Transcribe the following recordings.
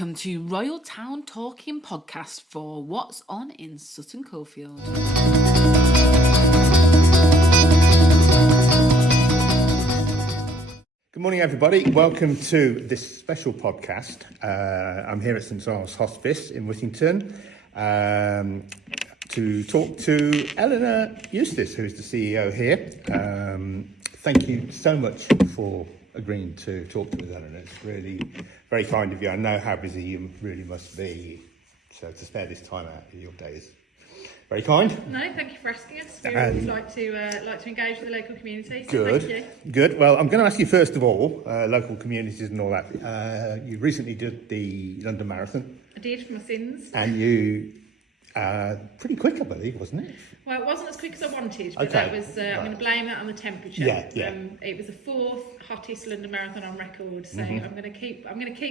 Welcome to Royal Town Talking Podcast for What's On in Sutton Coldfield. Good morning, everybody. Welcome to this special podcast. I'm here at St Giles Hospice in Whittington to talk to Elinor Eustace, who is the CEO here. Thank you so much for agreeing to talk to us, Elinor. It's really very kind of you. I know how busy you really must be, so to spare this time out of your days. Very kind. No, thank you for asking us. We always like to engage with the local community. So Good. Thank you. Good. Well, I'm going to ask you first of all, local communities and all that. You recently did the London Marathon. I did for my sins. And you, pretty quick, I believe, wasn't it? Well, it wasn't as quick as I wanted, but Okay. that was. I'm going to blame that on the temperature. Yeah. It was the fourth hottest London Marathon on record, so I'm going to keep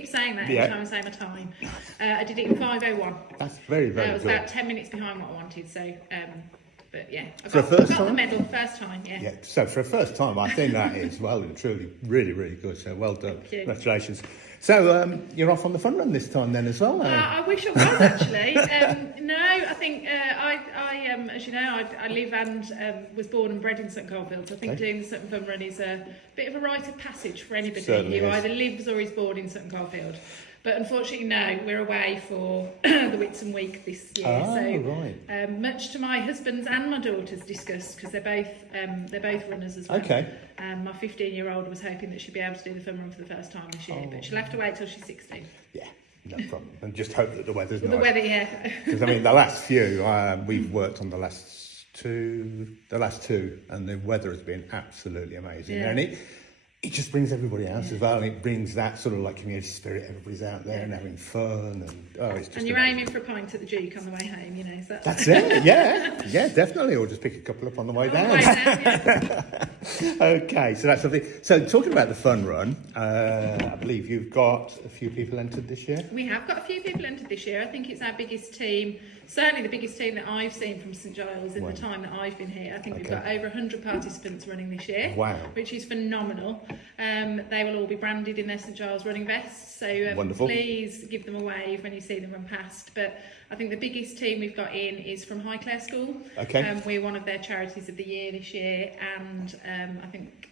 saying that every Yeah. time I say my time. I did it in 5:01. That's very, very I was good. about 10 minutes behind what I wanted. So, but yeah, I For a got first the time? medal first time. Yeah. Yeah, so for a first time, I think that is well and truly really, really good. So well done. Thank you. Congratulations. So you're off on the fun run this time then as well? I wish I was actually. No, I think as you know, I live and was born and bred in Sutton Coldfield. So I think doing the Sutton Fun Run is a bit of a rite of passage for anybody Certainly who is. either lives or is born in Sutton Coldfield. But unfortunately, no, we're away for the Whitsun Week this year. Right. Much to my husband's and my daughter's disgust, because they're both runners as well. Okay. My 15-year-old was hoping that she'd be able to do the fun run for the first time this year, but she'll have to wait till she's 16. Yeah, no problem. And just hope that the weather's nice. The weather, yeah. Because I mean, the last few, we've worked on the last two, and the weather has been absolutely amazing. Yeah. And it just brings everybody out as well. And it brings that sort of like community spirit. Everybody's out there and having fun, it's just. And you're amazing. aiming for a pint at the Duke on the way home, you know. So That's it. Yeah, definitely. Or just pick a couple up on the way down. Okay, so that's something. So talking about the fun run, I believe you've got a few people entered this year. We have got a few people entered this year. I think it's our biggest team, certainly the biggest team that I've seen from St Giles in the time that I've been here. I think we've got over 100 participants running this year. Wow. Which is phenomenal. They will all be branded in their St Giles running vests, so Wonderful. Please give them a wave when you see them run past. But I think the biggest team we've got in is from Highclere School. Okay. We're one of their charities of the year this year, and I think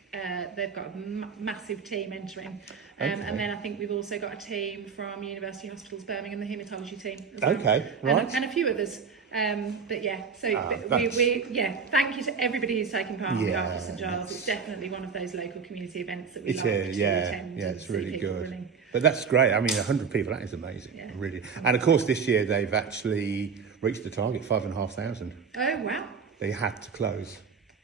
they've got a massive team entering. And then I think we've also got a team from University Hospitals Birmingham, the haematology team. As well. Okay, right. And a few others. But yeah, so thank you to everybody who's taken part on behalf of St Giles. It's definitely one of those local community events that we like to attend. Yeah, it's and see really people good. running. But that's great. I mean, 100 people, that is amazing. Yeah. Really. And of course, this year they've actually reached the target, 5,500. Oh wow! They had to close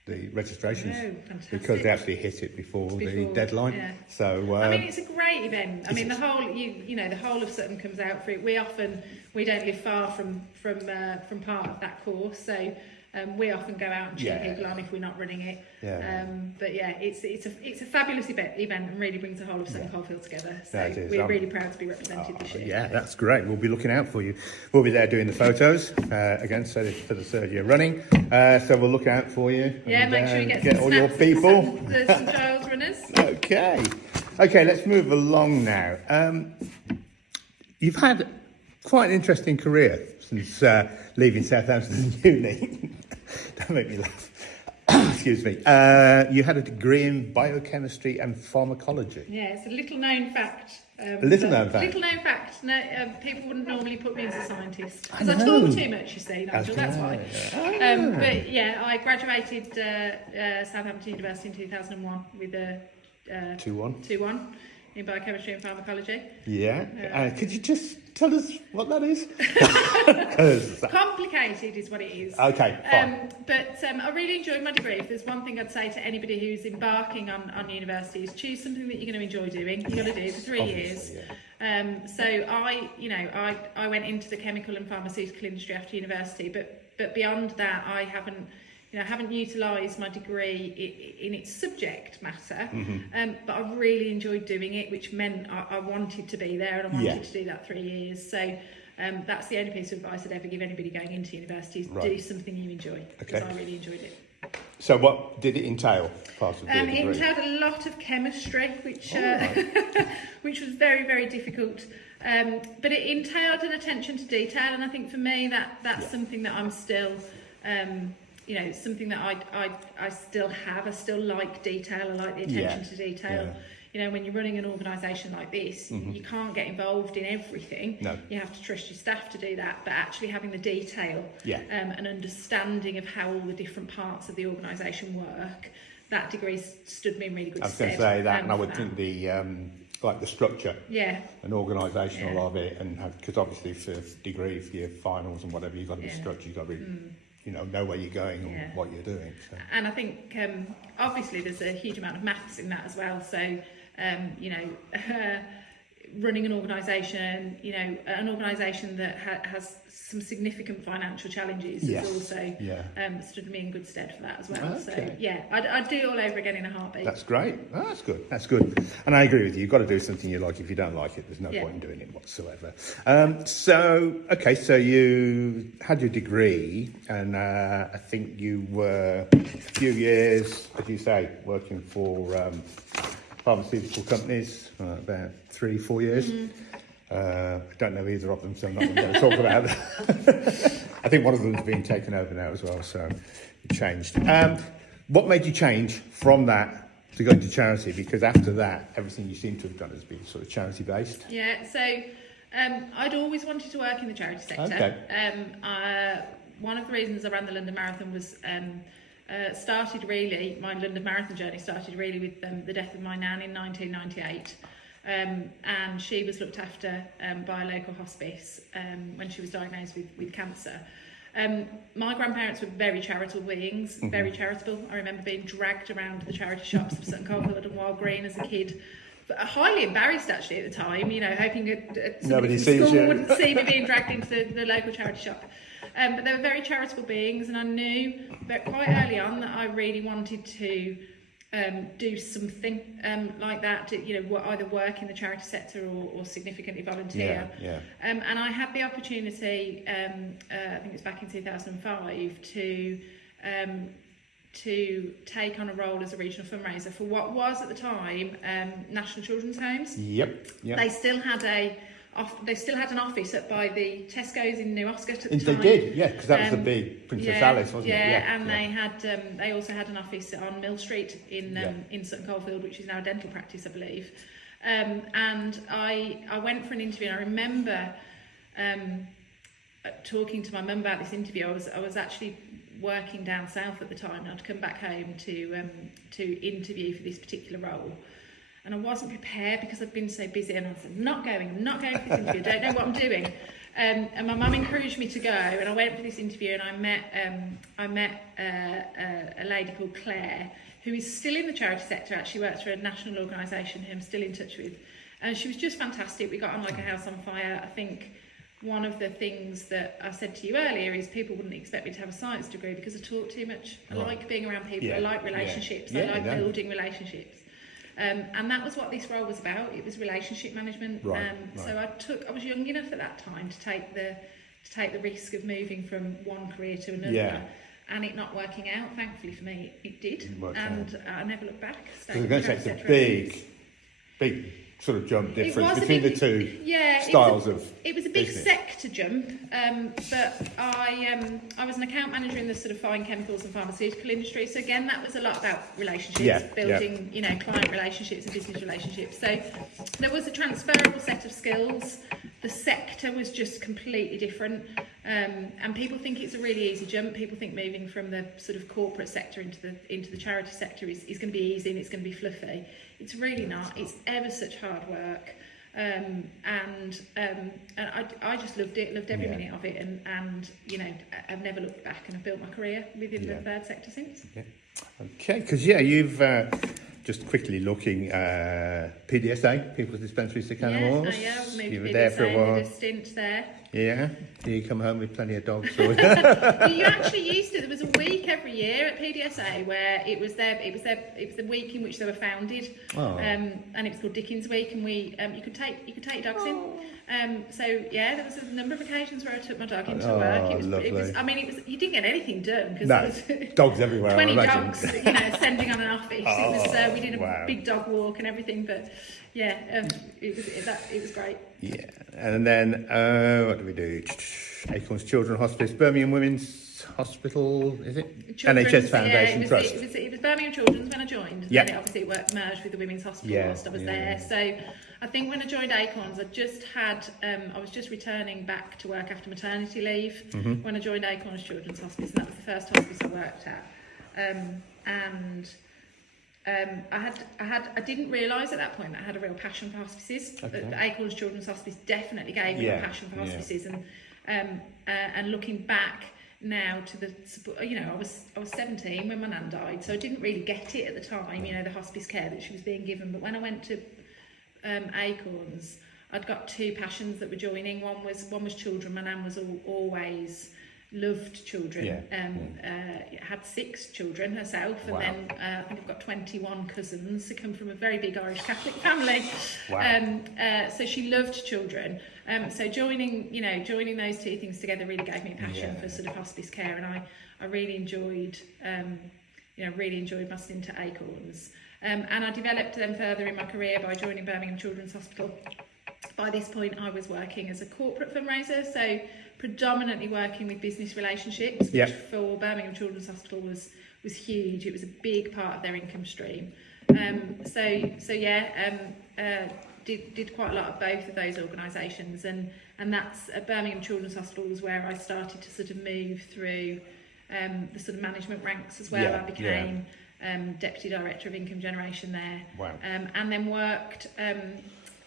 the registrations fantastic. because they actually hit it before the deadline. Yeah. So I mean, it's a great event. I mean, the whole the whole of Sutton comes out for it. We don't live far from part of that course, so we often go out and cheer people on if we're not running it. Yeah. But yeah, it's a fabulous event and really brings the whole of Sutton Coldfield together. So That is. we're really proud to be represented this year. Yeah, that's great. We'll be looking out for you. We'll be there doing the photos again, so for the third year running. So we'll look out for you. Yeah, and, make sure you get some all your snaps people. of the St Giles runners. Okay, let's move along now. You've had quite an interesting career since leaving Southampton Uni. Don't make me laugh. Excuse me. You had a degree in biochemistry and pharmacology. Yeah, it's a little known fact. Little known fact. No, people wouldn't normally put me as a sentist because I talk too much. You see, Nigel, that's why. But yeah, I graduated Southampton University in 2001 with a 2-1 in biochemistry and pharmacology. Yeah. Could you just tell us what that is? Complicated is what it is. Okay, fine. But I really enjoyed my degree. If there's one thing I'd say to anybody who's embarking on university is choose something that you're going to enjoy doing. You've got to do it for 3 years. Yeah. So I went into the chemical and pharmaceutical industry after university, but beyond that, I haven't utilised my degree in its subject matter, but I really enjoyed doing it, which meant I wanted to be there and I wanted to do that 3 years. So that's the only piece of advice I'd ever give anybody going into university is do something you enjoy, because I really enjoyed it. So what did it entail? It entailed a lot of chemistry, which was very, very difficult. But it entailed an attention to detail, and I think for me that's something that I'm still, something that I still have. I still like detail. I like the attention to detail. Yeah. You know, when you're running an organisation like this, you can't get involved in everything. No. You have to trust your staff to do that, but actually having the detail and understanding of how all the different parts of the organisation work, that degree stood me in really good stead. I was going to say that, and I would think the like the structure, and organisational of it, and because obviously for degree, for your finals and whatever, you've got to be structured, you've got to be, know where you're going and what you're doing. So. And I think obviously there's a huge amount of maths in that as well. So running an organisation, an organisation that has some significant financial challenges has also stood me in good stead for that as well. Okay. So I'd do it all over again in a heartbeat. That's great. Oh, that's good. And I agree with you. You've got to do something you like. If you don't like it, there's no point in doing it whatsoever. So you had your degree, and I think you were a few years, as you say, working for pharmaceutical companies, about 3-4 years. I don't know either of them, so I'm not going to talk about that. I think one of them's been taken over now as well, so it changed. What made you change from that to go into charity? Because after that, everything you seem to have done has been sort of charity-based. Yeah, so I'd always wanted to work in the charity sector. Okay. One of the reasons I ran the London Marathon was... my London Marathon journey started really with the death of my nan in 1998, and she was looked after by a local hospice when she was diagnosed with cancer. My grandparents were very charitable beings, very charitable. I remember being dragged around the charity shops of Sutton Coldfield and Wild Green as a kid. But highly embarrassed actually at the time, hoping somebody from school wouldn't see me being dragged into the local charity shop. But they were very charitable beings, and I knew quite early on that I really wanted to do something like that, to, either work in the charity sector or significantly volunteer. And I had the opportunity, I think it was back in 2005, to take on a role as a regional fundraiser for what was at the time National Children's Homes. Yep. They still had an office up by the Tesco's in New Oscott at the time. They did, because that was the big Princess Alice, wasn't it? And they also had an office on Mill Street in Sutton Coldfield, which is now a dental practice, I believe. And I went for an interview, and I remember talking to my mum about this interview. I was actually working down south at the time, and I'd come back home to interview for this particular role. And I wasn't prepared because I'd been so busy, and I said, I'm not going for this interview, I don't know what I'm doing. And my mum encouraged me to go, and I went for this interview, and I met a lady called Claire, who is still in the charity sector. Actually works for a national organisation who I'm still in touch with. And she was just fantastic. We got on like a house on fire. I think one of the things that I said to you earlier is people wouldn't expect me to have a science degree because I talk too much. I like being around people. I like relationships. I like building relationships. And that was what this role was about. It was relationship management. So I was young enough at that time to take the risk of moving from one career to another, and it not working out. Thankfully for me, it did, and I never looked back. I was going to say it's a big sort of jump difference between the two styles of it was a big business. sector jump, but I was an account manager in the sort of fine chemicals and pharmaceutical industry. So again, that was a lot about relationships, building client relationships and business relationships. So there was a transferable set of skills. The sector was just completely different, and people think it's a really easy jump. People think moving from the sort of corporate sector into the charity sector is going to be easy and it's going to be fluffy. It's really not. It's ever such hard work, and I just loved it. Loved every minute of it, and I've never looked back, and I've built my career within the third sector since. Okay, because you've just quickly looking PDSA, People's Dispensary Sick Animals. You were there for a while. Did a stint there. Yeah. Do you come home with plenty of dogs? Or... You actually used to. There was a week every year at PDSA where it was the week in which they were founded, and it was called Dickens Week, and you could take dogs in. So there was a number of occasions where I took my dog into work. It was you didn't get anything done because there was dogs everywhere. 20 dogs, sending on an office. We did a big dog walk and everything, but it was great. Yeah, and then what do we do? Acorns Children's Hospice, Birmingham Women's Hospital, is it? NHS Foundation Trust. It was Birmingham Children's when I joined. Yeah. And then it obviously merged with the Women's Hospital whilst I was there. Yeah. So I think when I joined Acorns, I was just returning back to work after maternity leave when I joined Acorns Children's Hospice, and that was the first hospice I worked at. I didn't realise at that point that I had a real passion for hospices. Okay. The Acorns Children's Hospice definitely gave me a passion for hospices, and looking back now to the, I was 17 when my nan died, so I didn't really get it at the time, the hospice care that she was being given. But when I went to Acorns, I'd got two passions that were joining. One was children. My nan was always loved children. Had 6 children herself, and then I think I've got 21 cousins who come from a very big Irish Catholic family. So she loved children. So joining those two things together really gave me a passion for sort of hospice care, and I really enjoyed my stint at Acorns. And I developed them further in my career by joining Birmingham Children's Hospital. By this point, I was working as a corporate fundraiser, so predominantly working with business relationships, which for Birmingham Children's Hospital was huge. It was a big part of their income stream. Did quite a lot of both of those organisations, and that's at Birmingham Children's Hospital was where I started to sort of move through the sort of management ranks as well. I became Deputy Director of Income Generation there, and then worked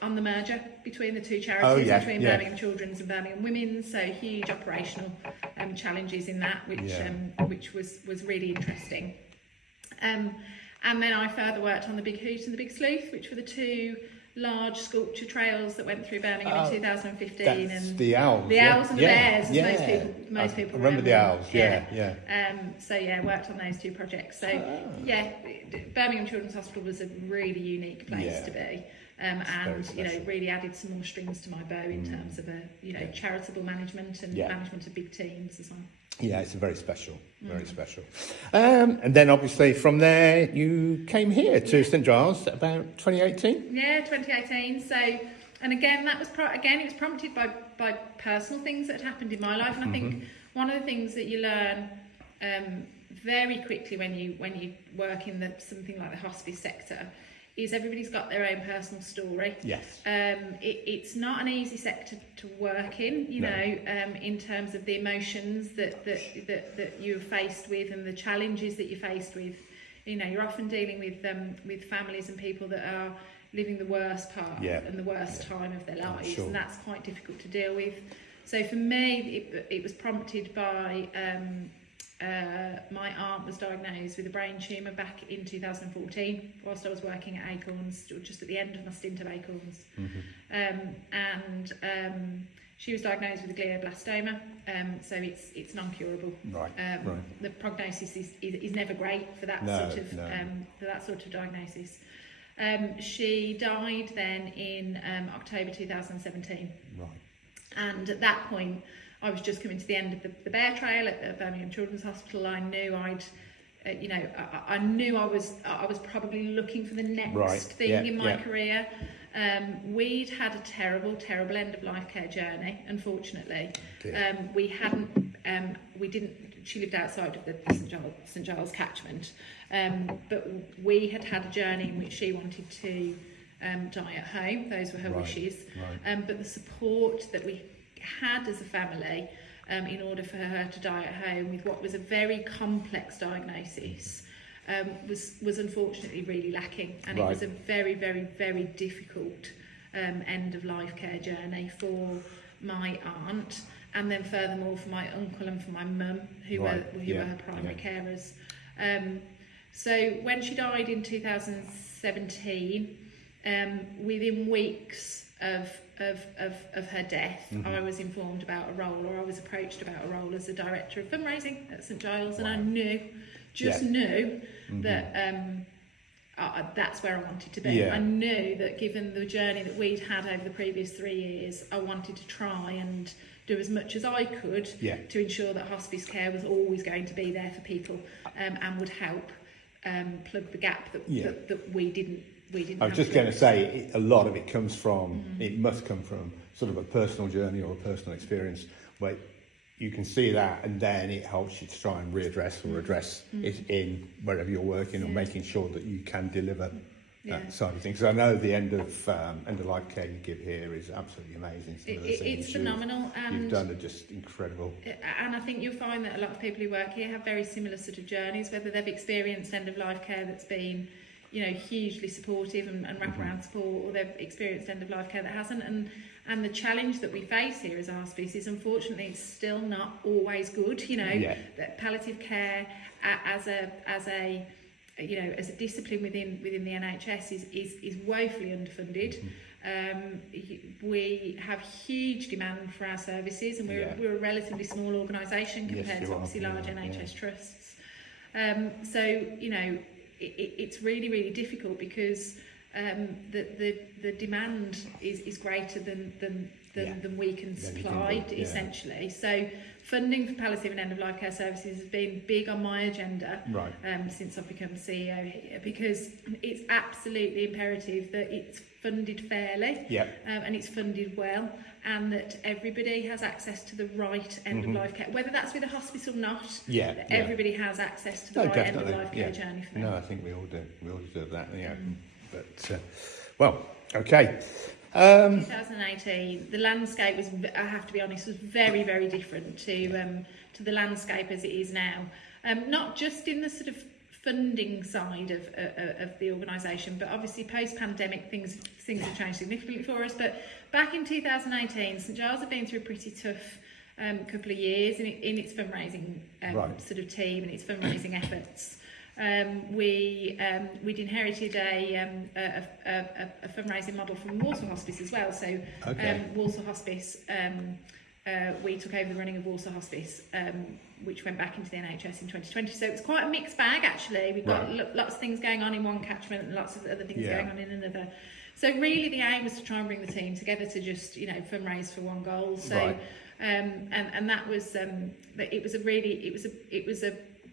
on the merger between the two charities, between Birmingham Children's and Birmingham Women's. So huge operational challenges in that, which was really interesting. And then I further worked on the Big Hoot and the Big Sleuth, which were the two large sculpture trails that went through Birmingham in 2015. That's and the owls. The owls and the bears, yeah. most people remember the owls. Worked on those two projects. So Birmingham Children's Hospital was a really unique place to be. And really added some more strings to my bow in terms of charitable management and management of big teams as well. Yeah, it's very special. And then obviously from there you came here to St Giles about 2018. Yeah, 2018. So, and again that was it was prompted by personal things that had happened in my life, and I think one of the things that you learn very quickly when you work in something like the hospice sector is everybody's got their own personal story. Yes. It's not an easy sector to work in, in terms of the emotions that you're faced with and the challenges that you're faced with. You're often dealing with families and people that are living the worst part and the worst time of their lives, and that's quite difficult to deal with. So for me, it was prompted by my aunt was diagnosed with a brain tumour back in 2014 whilst I was working at Acorns, just at the end of my stint at Acorns. She was diagnosed with a glioblastoma, so it's non-curable. The prognosis is never great for that sort of diagnosis. She died then in October 2017. And at that point, I was just coming to the end of the bear trail at the Birmingham Children's Hospital. I knew I knew I was probably looking for the next thing in my career. We'd had a terrible end of life care journey, unfortunately. She lived outside of the St Giles catchment, but we had a journey in which she wanted to die at home. Those were her wishes. But the support that we had as a family in order for her to die at home with what was a very complex diagnosis was unfortunately really lacking, and it was a very, very, very difficult end of life care journey for my aunt, and then furthermore for my uncle and for my mum, who were her primary carers. So when she died in 2017, within weeks of her death, I was informed about a role, or I was approached about a role as a director of fundraising at St Giles, and I knew that that's where I wanted to be. I knew that given the journey that we'd had over the previous 3 years, I wanted to try and do as much as I could to ensure that hospice care was always going to be there for people, and would help plug the gap that we didn't didn't. I was just going to say, a lot of it comes from, it must come from sort of a personal journey or a personal experience where you can see that, and then it helps you to try and readdress or address it in wherever you're working, or making sure that you can deliver that side of things. So I know the end of life care you give here is absolutely amazing. Some of the things It's phenomenal, and you've done are just incredible. And I think you'll find that a lot of people who work here have very similar sort of journeys, whether they've experienced end of life care that's been, hugely supportive and wraparound support, or they've experienced end of life care that hasn't. And the challenge that we face here as a hospice is, unfortunately, it's still not always good. That palliative care as a discipline within the NHS is woefully underfunded. We have huge demand for our services, and we're a relatively small organisation compared to obviously large NHS trusts. It's really, really difficult because the demand is greater than we can supply, essentially. So funding for palliative and end-of-life care services has been big on my agenda since I've become CEO here, because it's absolutely imperative that it's funded fairly and it's funded well, and that everybody has access to the right end-of-life care, whether that's with a hospice or not. Everybody has access to the right end-of-life care journey for them. No, I think we all do. We all deserve that. But okay. 2018, the landscape was, I have to be honest, was very, very different to the landscape as it is now. Not just in the sort of funding side of the organisation, but obviously post-pandemic things have changed significantly for us. But back in 2018, St Giles had been through a pretty tough couple of years in its fundraising sort of team and its fundraising efforts. We'd inherited a fundraising model from Walsall Hospice as well. So Walsall Hospice, we took over the running of Walsall Hospice, which went back into the NHS in 2020. So it's quite a mixed bag, actually. We've got lots of things going on in one catchment and lots of other things going on in another. So really the aim was to try and bring the team together to just, fundraise for one goal. So and that was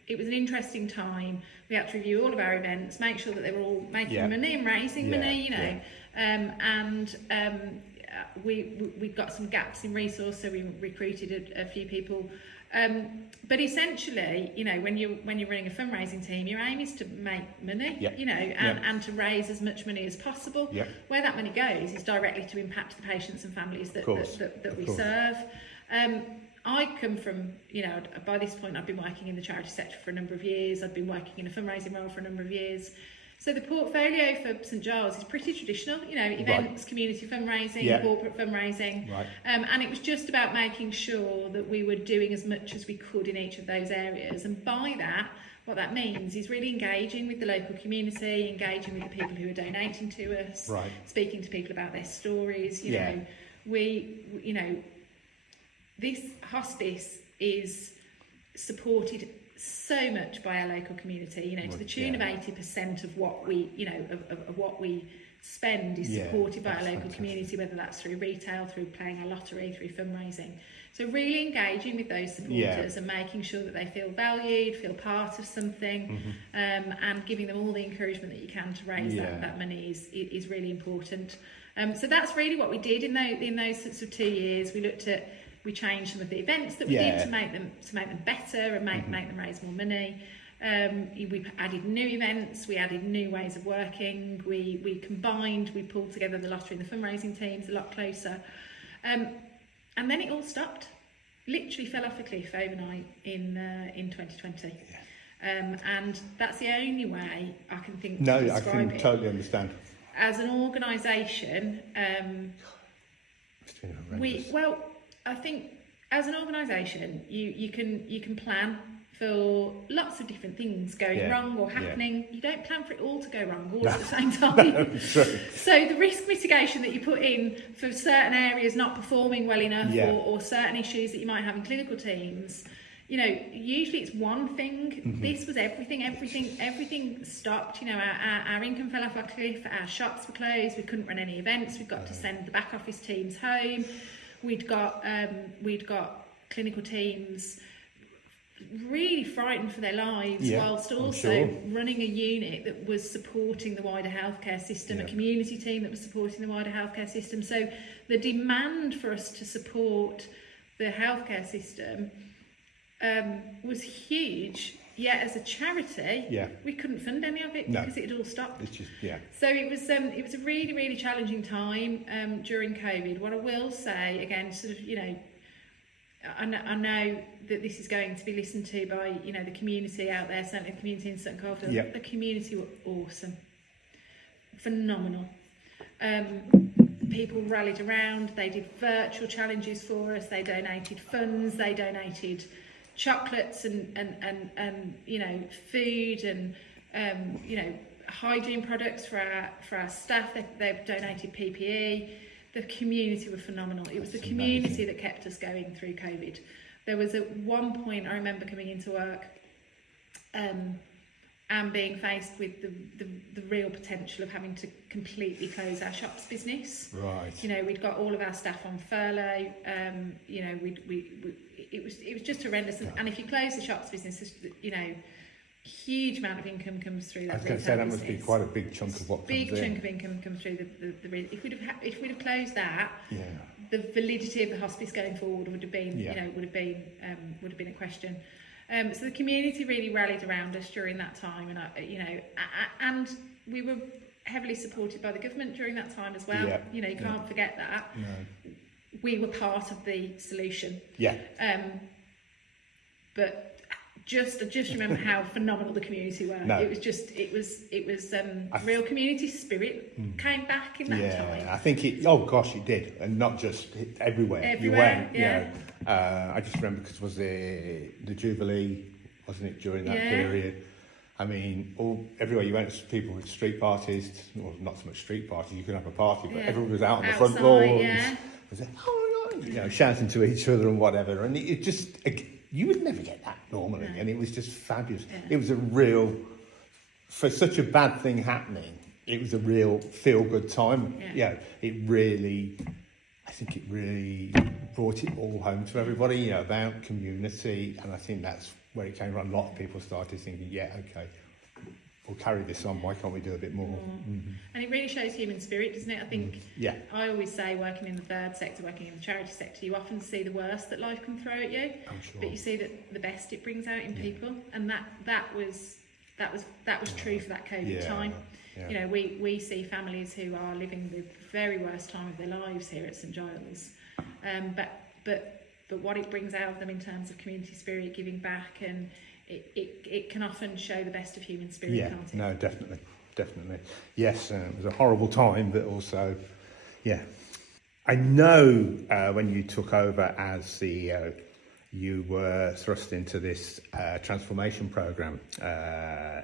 it was an interesting time. We had to review all of our events, make sure that they were all making money and raising money, and we got some gaps in resource, so we recruited a few people. But essentially, when you're running a fundraising team, your aim is to make money, and to raise as much money as possible. Where that money goes is directly to impact the patients and families that we serve. I come from, by this point I've been working in the charity sector for a number of years. I've been working in a fundraising role for a number of years. So the portfolio for St Giles is pretty traditional, events, community fundraising, corporate fundraising. And it was just about making sure that we were doing as much as we could in each of those areas. And by that, what that means is really engaging with the local community, engaging with the people who are donating to us, speaking to people about their stories. This hospice is supported so much by our local community, to the tune of 80% of what we, of what we spend is supported by our local community, whether that's through retail, through playing our lottery, through fundraising. So really engaging with those supporters and making sure that they feel valued, feel part of something, and giving them all the encouragement that you can to raise that money is really important. So that's really what we did in those sorts of 2 years. We changed some of the events that we did to make them better and make them raise more money. We added new events, we added new ways of working, we combined, we pulled together the lottery and the fundraising teams a lot closer. And then it all stopped. Literally fell off a cliff overnight in 2020. And that's the only way I can think to describe it. No, I can totally understand. As an organisation, I think as an organisation, you can plan for lots of different things going wrong or happening. You don't plan for it all to go wrong all at the same time. So the risk mitigation that you put in for certain areas not performing well enough or certain issues that you might have in clinical teams, usually it's one thing. This was everything. Everything stopped. Our income fell off a cliff. Our shops were closed. We couldn't run any events. We got to send the back office teams home. We'd got clinical teams really frightened for their lives, whilst also running a unit that was supporting the wider healthcare system, a community team that was supporting the wider healthcare system. So the demand for us to support the healthcare system was huge. Yet as a charity, we couldn't fund any of it because it had all stopped. It's just, So it was a really, really challenging time during COVID. What I will say, again, sort of, you know, I know that this is going to be listened to by, you know, the community out there, certainly the community in Sutton Coldfield. The community were awesome, phenomenal. People rallied around. They did virtual challenges for us. They donated funds. They donated chocolates and you know, food and you know, hygiene products for our staff. They donated PPE. The community were phenomenal. It was the community that kept us going through COVID. There was at one point I remember coming into work and being faced with the real potential of having to completely close our shops business. Right. You know, we'd got all of our staff on furlough. You know, it was just horrendous. And if you close the shops business, you know, huge amount of income comes through that. I was going to say that must be quite a big chunk of what comes in. Big chunk of income comes through the if we'd have closed that, the validity of the hospice going forward would have been you know, would have been a question. So the community really rallied around us during that time, and you know, and we were heavily supported by the government during that time as well. You know, you can't forget that. No. We were part of the solution. But just remember how phenomenal the community were. No. It was real community spirit came back in that time. I think it did, and not just everywhere. You went, you know. I just remember because was the Jubilee, wasn't it, during that period? I mean, everywhere you went, people with street parties, well, not so much street parties, you could have a party, but everyone was out on the front lawn, was like, oh my God, you know, shouting to each other and whatever, and it just, you would never get that normally, and it was just fabulous. It was a real, for such a bad thing happening, it was a real feel-good time. I think it really brought it all home to everybody, you know, about community, and I think that's where it came from. A lot of people started thinking, okay, we'll carry this on, why can't we do a bit more? And it really shows human spirit, doesn't it? I think I always say, working in the third sector, working in the charity sector, you often see the worst that life can throw at you, but you see that the best it brings out in people, and that was true for that COVID time. You know, we see families who are living the very worst time of their lives here at St Giles, but what it brings out of them in terms of community spirit, giving back, and it can often show the best of human spirit, can't it? No, definitely. Yes, it was a horrible time, but also, I know when you took over as CEO, you were thrust into this transformation programme,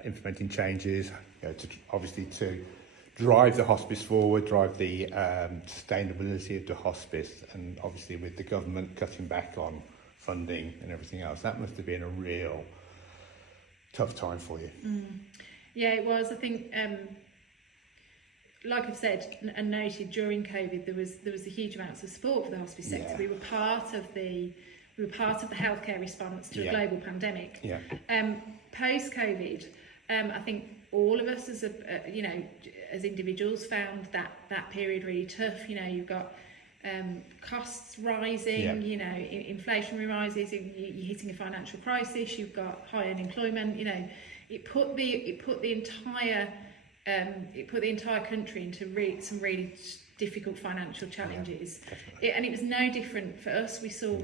implementing changes, you know, to drive the hospice forward, drive the sustainability of the hospice, and obviously with the government cutting back on funding and everything else, that must have been a real tough time for you. Yeah, it was. I think, like I've said and noted, during COVID, there was a huge amounts of support for the hospice sector. We were part of the healthcare response to a global pandemic. Post-COVID, I think all of us as you know, as individuals found that period really tough. You know, you've got costs rising, you know, inflationary rises, you're hitting a financial crisis, you've got high unemployment. You know, it put the entire country into some really difficult financial challenges. And it was no different for us. We saw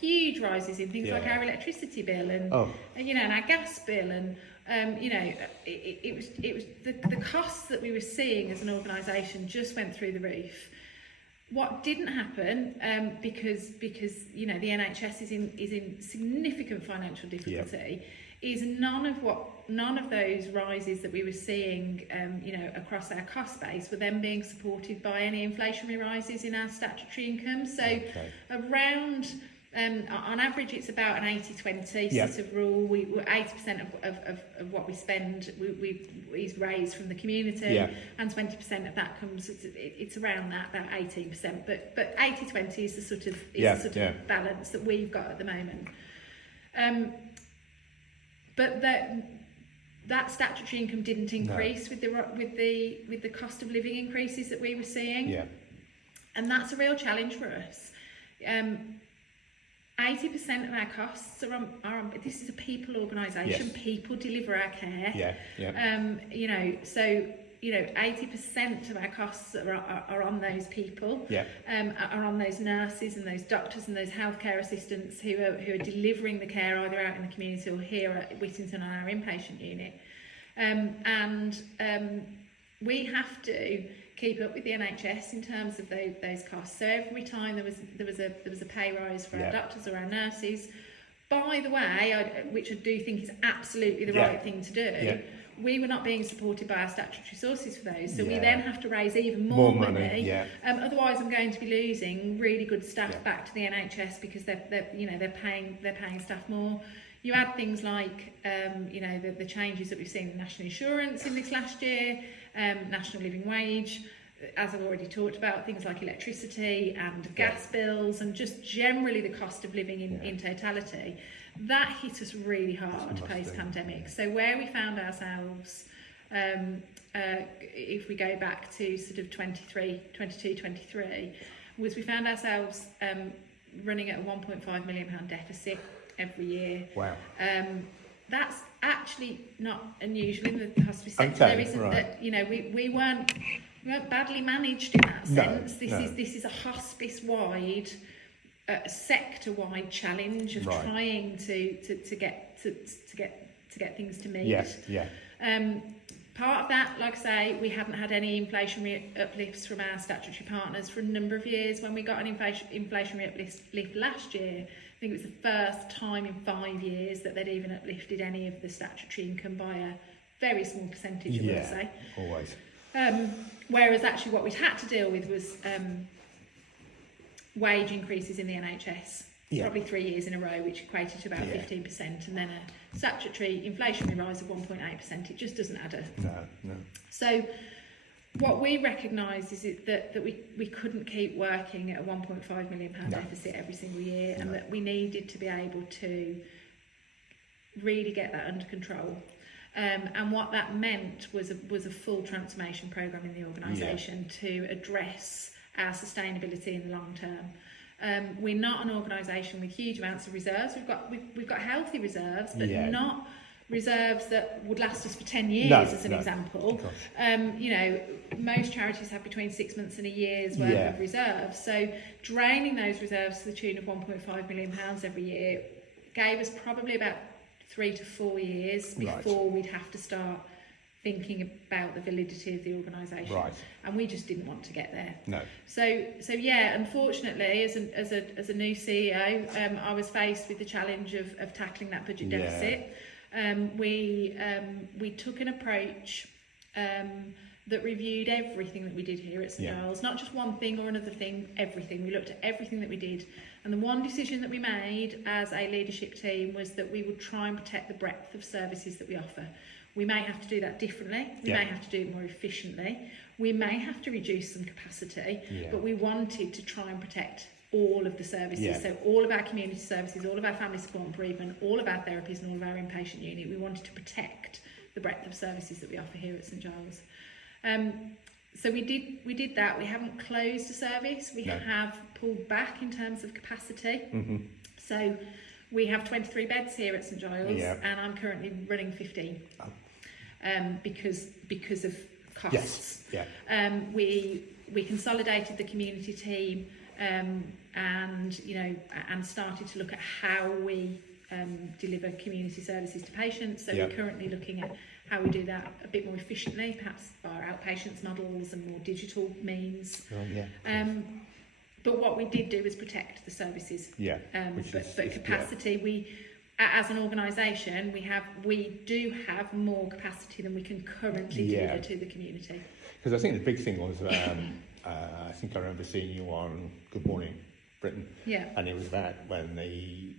huge rises in things like our electricity bill and you know, and our gas bill, and you know, it was the costs that we were seeing as an organisation just went through the roof. What didn't happen, because you know, the NHS is in significant financial difficulty, is none of those rises that we were seeing, you know, across our cost base were then being supported by any inflationary rises in our statutory income. So around, on average, it's about an 80-20 sort of rule. 80% of what we spend is raised from the community, and 20% of that comes. It's around that, about 18%. But 80-20 is the sort of balance that we've got at the moment. but that statutory income didn't increase with the cost of living increases that we were seeing. Yeah. And that's a real challenge for us. 80% of our costs are on this is a people organisation. Yes. People deliver our care. Yeah, yeah. So 80% of our costs are on those people. Yeah. Are on those nurses and those doctors and those healthcare assistants who are delivering the care either out in the community or here at Whittington on our inpatient unit. We have to keep up with the NHS in terms of those costs. So every time there was a pay rise for our doctors or our nurses, by the way, which I do think is absolutely the right thing to do, we were not being supported by our statutory sources for those. So we then have to raise even more money. Otherwise, I'm going to be losing really good staff back to the NHS because they're paying staff more. You add things like the changes that we've seen in national insurance in this last year, national living wage, as I've already talked about, things like electricity and gas bills, and just generally the cost of living in totality. That hit us really hard post-pandemic. So where we found ourselves, if we go back to sort of 23, was we found ourselves running at a £1.5 million we're every year. Wow. That's actually not unusual in the hospice sector. There isn't that, we weren't badly managed in that sense. This is a hospice-wide, sector-wide challenge of trying to get things to meet. Yes, yeah. Part of that, like I say, we hadn't had any inflationary uplifts from our statutory partners for a number of years. When we got an inflationary uplift last year, I think it was the first time in 5 years that they'd even uplifted any of the statutory income by a very small percentage, I would say. Always. Whereas actually what we'd had to deal with was wage increases in the NHS, probably 3 years in a row, which equated to about 15%, and then a statutory inflationary rise of 1.8%. It just doesn't add up. No. So what we recognised is that we couldn't keep working at a £1.5 million deficit every single year, and that we needed to be able to really get that under control. And what that meant was a full transformation programme in the organisation to address our sustainability in the long term. We're not an organisation with huge amounts of reserves. We've got healthy reserves, but not reserves that would last us for 10 years, as an example. Most charities have between 6 months and a year's worth of reserves. So draining those reserves to the tune of £1.5 million every year gave us probably about 3 to 4 years before we'd have to start thinking about the validity of the organisation. And we just didn't want to get there. No. So unfortunately, as a new CEO, I was faced with the challenge of tackling that budget deficit. We took an approach that reviewed everything that we did here at St Giles, not just one thing or another thing, everything. We looked at everything that we did, and the one decision that we made as a leadership team was that we would try and protect the breadth of services that we offer. We may have to do that differently, we may have to do it more efficiently, we may have to reduce some capacity, but we wanted to try and protect all of the services. So all of our community services, all of our family support and bereavement, all of our therapies and all of our inpatient unit, we wanted to protect the breadth of services that we offer here at St Giles. So we did that. We haven't closed a service. We have pulled back in terms of capacity. So we have 23 beds here at St Giles, and I'm currently running 15 because of costs. We consolidated the community team and started to look at how we deliver community services to patients. So we're currently looking at how we do that a bit more efficiently, perhaps via outpatients models and more digital means. But what we did do was protect the services. But capacity, we, as an organisation, we do have more capacity than we can currently deliver to the community. Because I think the big thing was, I think I remember seeing you on Good Morning Britain, and it was about when the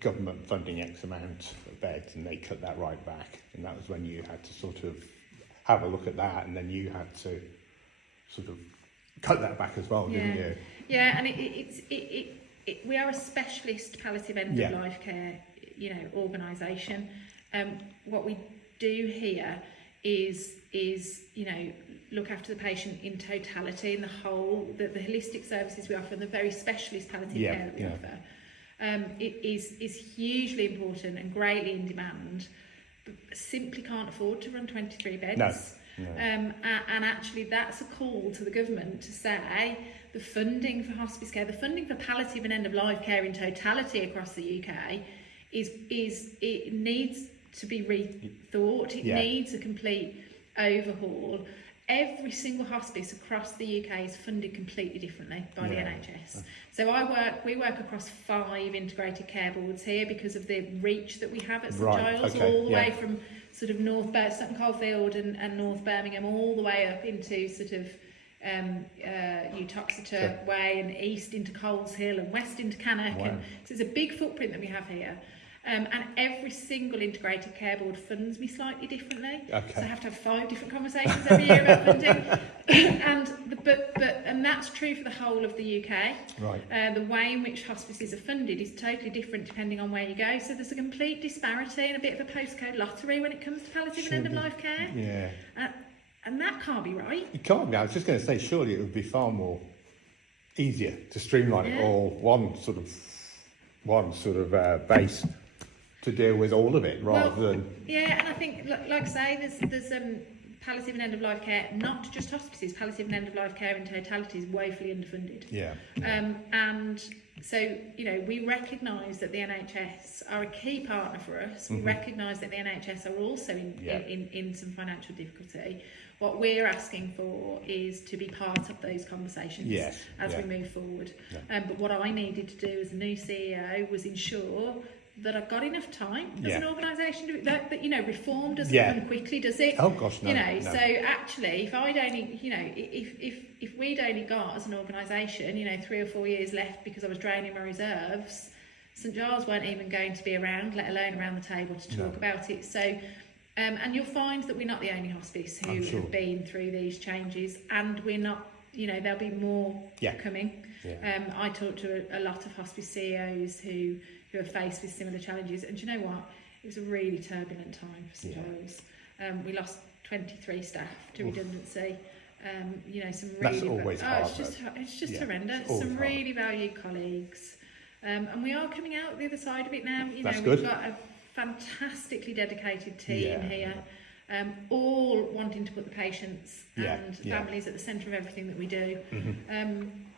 government funding X amount of beds, and they cut that right back, and that was when you had to sort of have a look at that, and then you had to sort of cut that back as well, didn't you? And we are a specialist palliative end of life care organisation. What we do here is look after the patient in totality, in the whole, the holistic services we offer, and the very specialist palliative care that we offer. It is hugely important and greatly in demand, but simply can't afford to run 23 beds. No. And actually that's a call to the government to say the funding for hospice care, the funding for palliative and end-of-life care in totality across the UK it needs to be rethought. It needs a complete overhaul. Every single hospice across the UK is funded completely differently by the NHS. So we work across 5 integrated care boards here because of the reach that we have at St Giles, all the way from sort of Sutton Coldfield and North Birmingham, all the way up into sort of Uttoxeter way, and east into Coles Hill and west into Cannock. And so it's a big footprint that we have here. And every single integrated care board funds me slightly differently. So I have to have 5 different conversations every year about funding. And that's true for the whole of the UK. Right. The way in which hospices are funded is totally different depending on where you go. So there's a complete disparity and a bit of a postcode lottery when it comes to palliative and end-of-life care. Yeah. And that can't be right. It can't be. I was just going to say, surely it would be far more easier to streamline it all, one sort of base to deal with all of it, rather than... Yeah, and I think, like I say, there's palliative and end-of-life care, not just hospices, palliative and end-of-life care in totality is woefully underfunded. Yeah. And so, we recognise that the NHS are a key partner for us. We recognise that the NHS are also in some financial difficulty. What we're asking for is to be part of those conversations as we move forward. But what I needed to do as a new CEO was ensure that I've got enough time as an organisation that reform doesn't come quickly, does it? Oh gosh, no. No. So actually, if I'd only, if we'd only got as an organisation, 3 or 4 years left because I was draining my reserves, St Giles weren't even going to be around, let alone around the table to talk about it. So, and you'll find that we're not the only hospice who have been through these changes, and we're not. There'll be more coming. Yeah. I talk to a lot of hospice CEOs who are faced with similar challenges, and do you know what? It was a really turbulent time for St Giles. We lost 23 staff to redundancy. Some really that's always hard. It's just horrendous. Some really valued colleagues, and we are coming out the other side of it now. We've got a fantastically dedicated team here. All wanting to put the patients and families at the centre of everything that we do.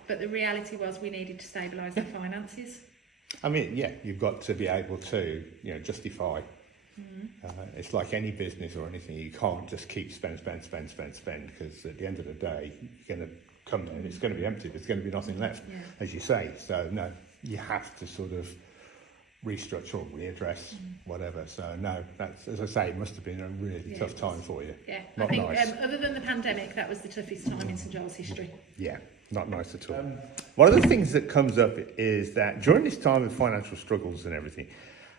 But the reality was we needed to stabilise our finances. I mean, you've got to be able to, justify. It's like any business or anything. You can't just keep spend, because at the end of the day, you're going to come there and it's going to be empty. There's going to be nothing left, as you say. So, no, you have to sort of restructure or readdress whatever. So no, that's, as I say, it must have been a really tough time for you. Yeah, not I think nice. Other than the pandemic, that was the toughest time in St Giles history. Yeah, not nice at all. One of the things that comes up is that during this time of financial struggles and everything,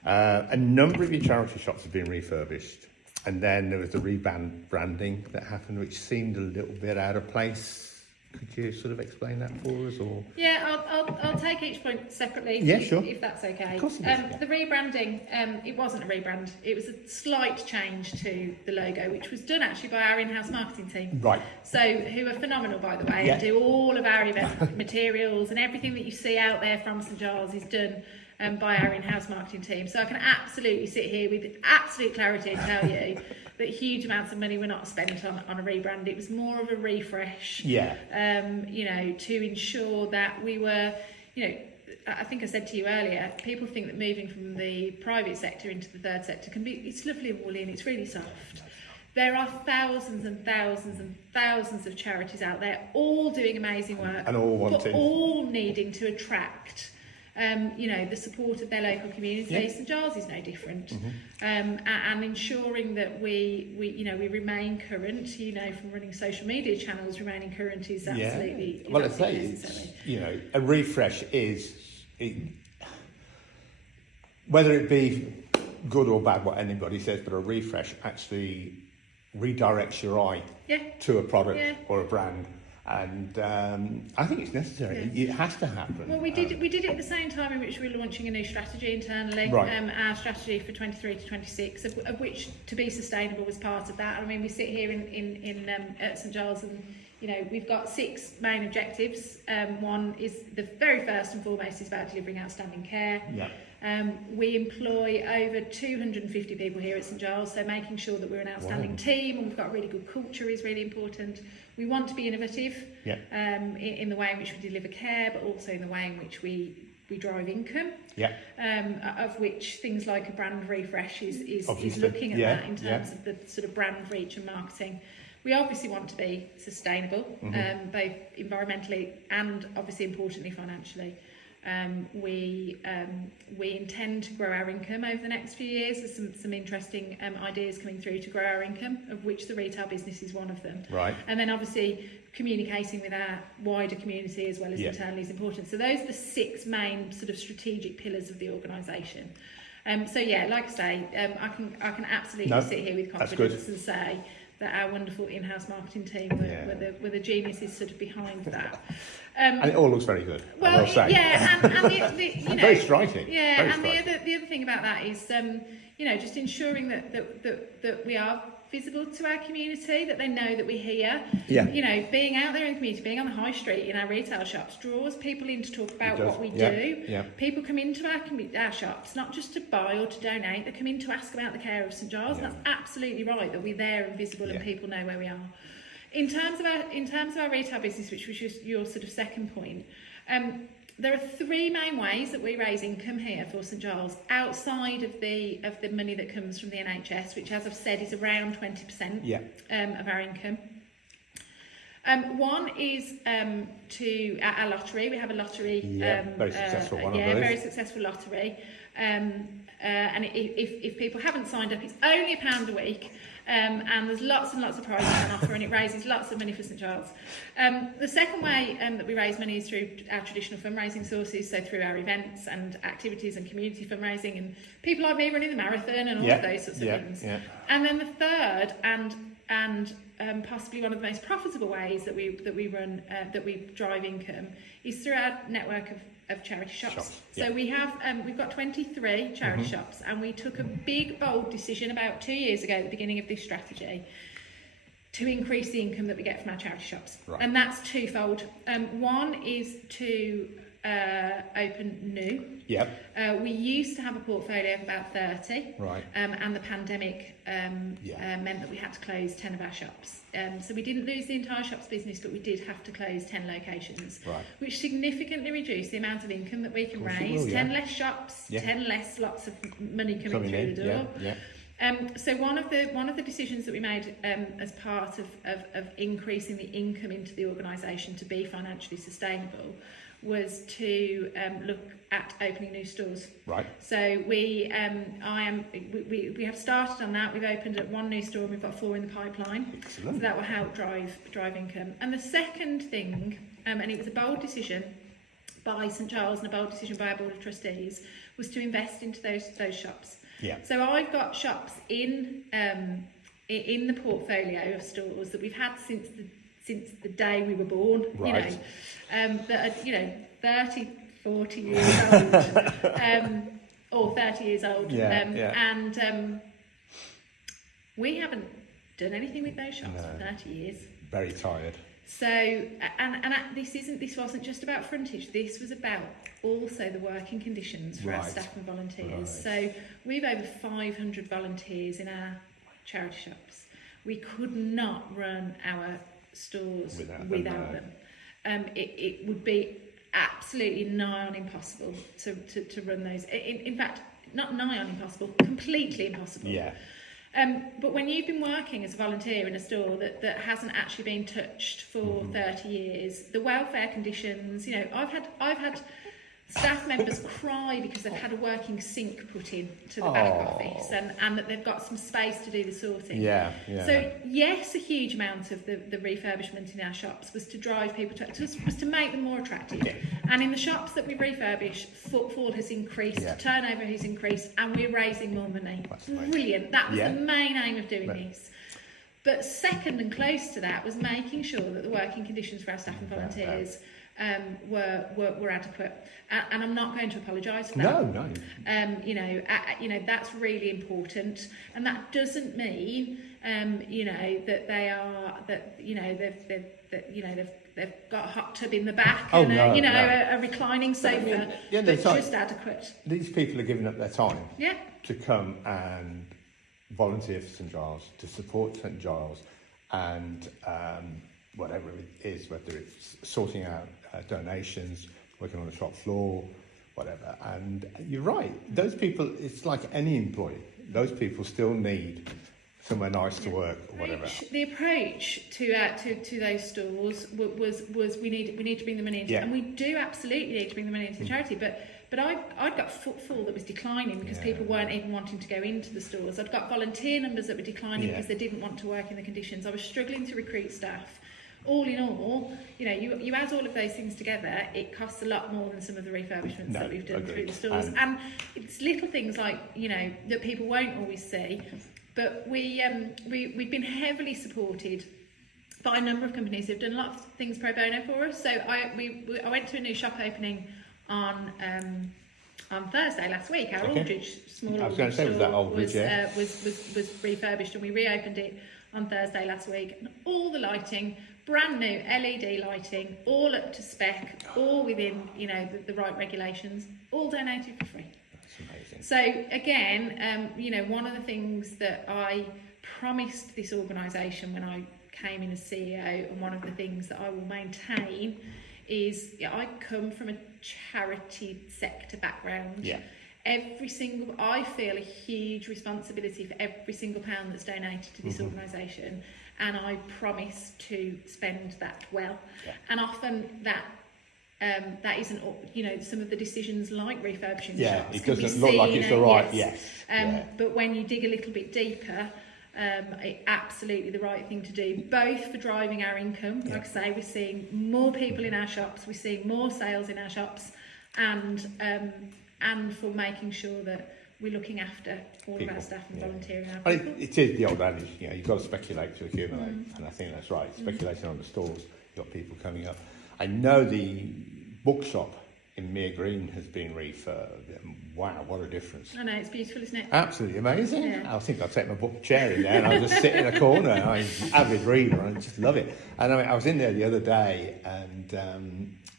a number of your charity shops have been refurbished, and then there was the rebranding that happened, which seemed a little bit out of place. Could you sort of explain that for us, or? Yeah, I'll take each point separately. If that's okay. Of course it is, The rebranding, it wasn't a rebrand. It was a slight change to the logo, which was done actually by our in-house marketing team. Right. So, who are phenomenal, by the way, and do all of our event materials, and everything that you see out there from St Giles is done by our in-house marketing team. So I can absolutely sit here with absolute clarity and tell you that huge amounts of money were not spent on a rebrand. It was more of a refresh. To ensure that we were, I think I said to you earlier, people think that moving from the private sector into the third sector it's lovely and woolly and it's really soft. There are thousands and thousands and thousands of charities out there, all doing amazing work, and all needing to attract the support of their local community. St Giles is no different. And ensuring that we remain current, from running social media channels, remaining current is absolutely well, I'd say necessary. A refresh is, whether it be good or bad, what anybody says, but a refresh actually redirects your eye to a product or a brand, And I think it's necessary. It has to happen. Well, we did it at the same time in which we were launching a new strategy internally. Right. Our strategy for 23 to 26, of which to be sustainable was part of that. I mean, we sit here at St Giles, and we've got 6 main objectives. One is, the very first and foremost, is about delivering outstanding care. Yeah. We employ over 250 people here at St Giles, so making sure that we're an outstanding team and we've got a really good culture is really important. We want to be innovative in the way in which we deliver care, but also in the way in which we drive income. Yeah. Of which things like a brand refresh is Obviously. looking at that in terms of the sort of brand reach and marketing. We obviously want to be sustainable, both environmentally and obviously importantly financially. We intend to grow our income over the next few years. There's some interesting ideas coming through to grow our income, of which the retail business is one of them. Right. And then obviously communicating with our wider community as well as internally is important. So those are the 6 main sort of strategic pillars of the organisation. So yeah, like I say, I can absolutely sit here with confidence and say that our wonderful in-house marketing team were the geniuses sort of behind that. And it all looks very good. Well, I will say. yeah, and the very striking. Yeah, very and striking. the other thing about that is, just ensuring that we are visible to our community, that they know that we're here. Yeah. Being out there in the community, being on the high street in our retail shops draws people in to talk about what we Yeah. do. Yeah. People come into our shops not just to buy or to donate; they come in to ask about the care of St Giles. Yeah. And that's absolutely right, that we're there and visible and people know where we are. In terms of our retail business, which was just your sort of second point, there are 3 main ways that we raise income here for St Giles outside of the money that comes from the NHS, which, as I've said, is around 20% of our income. One is to our lottery. We have a lottery. Very successful one, I believe. very successful lottery. And if people haven't signed up, it's only £1 a week. And there's lots and lots of prizes on offer, and it raises lots of money for St Giles. The second way that we raise money is through our traditional fundraising sources, so through our events and activities and community fundraising, and people like me running the marathon and all of those sorts of things. Yeah. And then the third and possibly one of the most profitable ways that we run that we drive income is through our network of charity shops. So we've got 23 charity shops, and we took a big bold decision about 2 years ago at the beginning of this strategy to increase the income that we get from our charity shops. Right. And that's twofold. One is to open new. Yep. We used to have a portfolio of about 30. Right. And the pandemic meant that we had to close 10 of our shops. So we didn't lose the entire shops business, but we did have to close 10 locations, which significantly reduced the amount of income that we can raise. 10 less shops, 10 less lots of money coming through the door. So one of the decisions that we made as part of increasing the income into the organisation to be financially sustainable was to look at opening new stores. Right. So we have started on that. We've opened at 1 new store and we've got 4 in the pipeline. Excellent. So that will help drive income. And the second thing, and it was a bold decision by St Giles and a bold decision by our board of trustees, was to invest into those shops. Yeah. So I've got shops in the portfolio of stores that we've had since the day we were born. Right. That are 30, 40 years old, or 30 years old. And we haven't done anything with those shops for 30 years. Very tired. So, and this wasn't just about frontage. This was about also the working conditions for our staff and volunteers. So we've over 500 volunteers in our charity shops. We could not run our stores without them. It would be absolutely nigh on impossible to run those. In fact, not nigh on impossible, completely impossible. Yeah. But when you've been working as a volunteer in a store that hasn't actually been touched for 30 years, the welfare conditions, I've had staff members cry because they've had a working sink put in to the back office and that they've got some space to do the sorting. Yeah. So yes, a huge amount of the refurbishment in our shops was to drive people was to make them more attractive. Yeah. And in the shops that we refurbished, footfall has increased, turnover has increased, and we're raising more money. Brilliant. That was the main aim of doing this. But second and close to that was making sure that the working conditions for our staff and volunteers were adequate, and I'm not going to apologise for that. No. That's really important, and that doesn't mean that they've got a hot tub in the back and a reclining sofa, but just adequate. These people are giving up their time Yeah. to come and volunteer for St Giles, to support St Giles, and whatever it is, whether it's sorting out donations, working on the shop floor, whatever. And you're right, those people, it's like any employee, those people still need somewhere nice to work or whatever. The approach to those stores was we need to bring the money into, and we do absolutely need to bring the money into the charity, but I'd got footfall that was declining because people weren't even wanting to go into the stores. I'd got volunteer numbers that were declining because they didn't want to work in the conditions. I was struggling to recruit staff. All in all, you add all of those things together, it costs a lot more than some of the refurbishments that we've done through the stores. And it's little things like, that people won't always see. But we've been heavily supported by a number of companies who've done a lot of things pro bono for us. So I went to a new shop opening on Thursday last week. Our Aldridge small Aldridge store was refurbished, and we reopened it on Thursday last week. And all the lighting, brand new LED lighting, all up to spec, all within the right regulations, all donated for free. Amazing. So again, one of the things that I promised this organisation when I came in as CEO, and one of the things that I will maintain, is I come from a charity sector background. Yeah. I feel a huge responsibility for every single pound that's donated to this organisation, and I promise to spend that well. Yeah. And often that isn't, some of the decisions like refurbishing the shops. It doesn't look like it's the right, But when you dig a little bit deeper, it's absolutely the right thing to do, both for driving our income. Like I say, we're seeing more people in our shops, we're seeing more sales in our shops, and for making sure that we're looking after all of our staff and volunteering our people. It is the old adage, you've got to speculate to accumulate, and I think that's right. Speculating on the stores, you've got people coming up. I know the bookshop in Mere Green has been refurbed. Wow, what a difference. I know, it's beautiful, isn't it? Absolutely amazing. Yeah. I think I'll take my book chair in there and I'll just sit in a corner. I'm an avid reader and I just love it. And I was in there the other day, and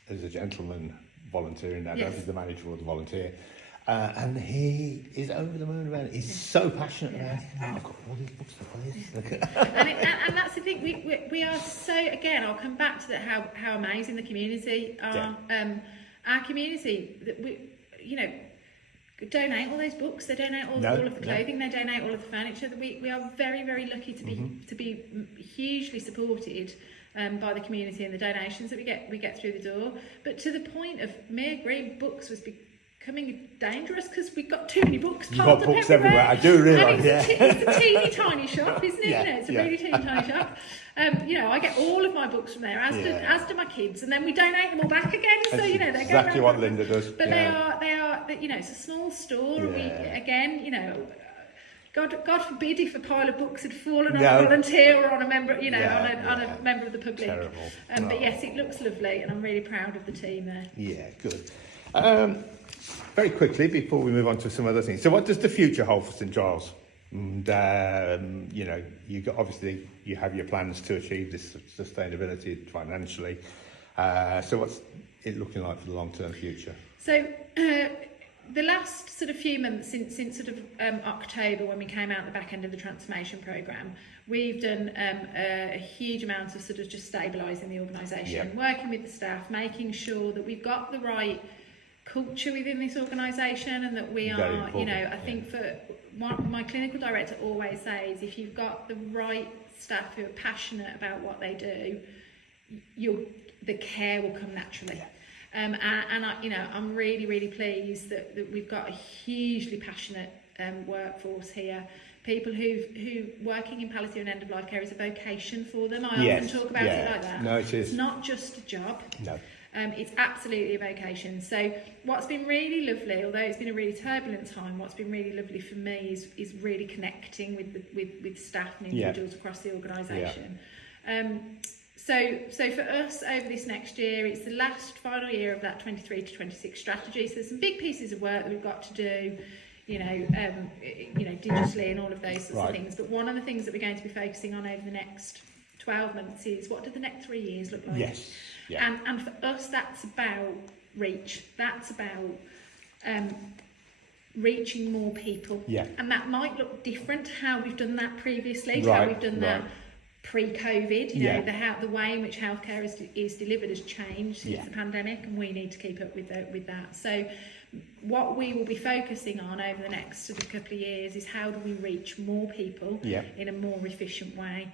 there's a gentleman volunteering there. I don't know if he's the manager or the volunteer. And he is over the moon about it. He's so passionate about it. I've got all these books to play. and that's the thing. We are so, again, I'll come back to that, how amazing the community are. Our community, that we donate all those books. They donate all of the clothing. They donate all of the furniture. We are very, very lucky to be hugely supported by the community and the donations that we get through the door. But to the point of Mere Green books was becoming dangerous because we've got too many books piled up books everywhere. I do realise, It's a teeny tiny shop, isn't it? It's a really teeny tiny shop. I get all of my books from there, as do my kids, and then we donate them all back again. So they go exactly what Linda does. But they are. It's a small store. God forbid if a pile of books had fallen on a volunteer or on a member, on a member of the public. Terrible. But yes, it looks lovely, and I'm really proud of the team there. Yeah, good. Very quickly, before we move on to some other things. So what does the future hold for St Giles? And, obviously you have your plans to achieve this sustainability financially. So what's it looking like for the long-term future? So the last sort of few months since sort of October, when we came out the back end of the transformation programme, we've done a huge amount of sort of just stabilising the organisation, working with the staff, making sure that we've got the right culture within this organisation, and that we are, I think for my clinical director always says, if you've got the right staff who are passionate about what they do, the care will come naturally. And I'm really, really pleased that we've got a hugely passionate workforce here. People who working in palliative and end-of-life care is a vocation for them. I often talk about it like that. No, it is. It's not just a job. No. It's absolutely a vocation. So what's been really lovely, although it's been a really turbulent time, what's been really lovely for me is really connecting with staff and individuals across the organisation. So for us over this next year, it's the last final year of that 23 to 26 strategy. So there's some big pieces of work that we've got to do, digitally and all of those sorts of things. But one of the things that we're going to be focusing on over the next 12 months is, what do the next 3 years look like? Yes. Yeah. And for us, that's about reach. That's about reaching more people. Yeah. And that might look different to how we've done that previously, to how we've done that pre-COVID. The way in which healthcare is delivered has changed since the pandemic, and we need to keep up with that. So what we will be focusing on over the next sort of couple of years is, how do we reach more people in a more efficient way,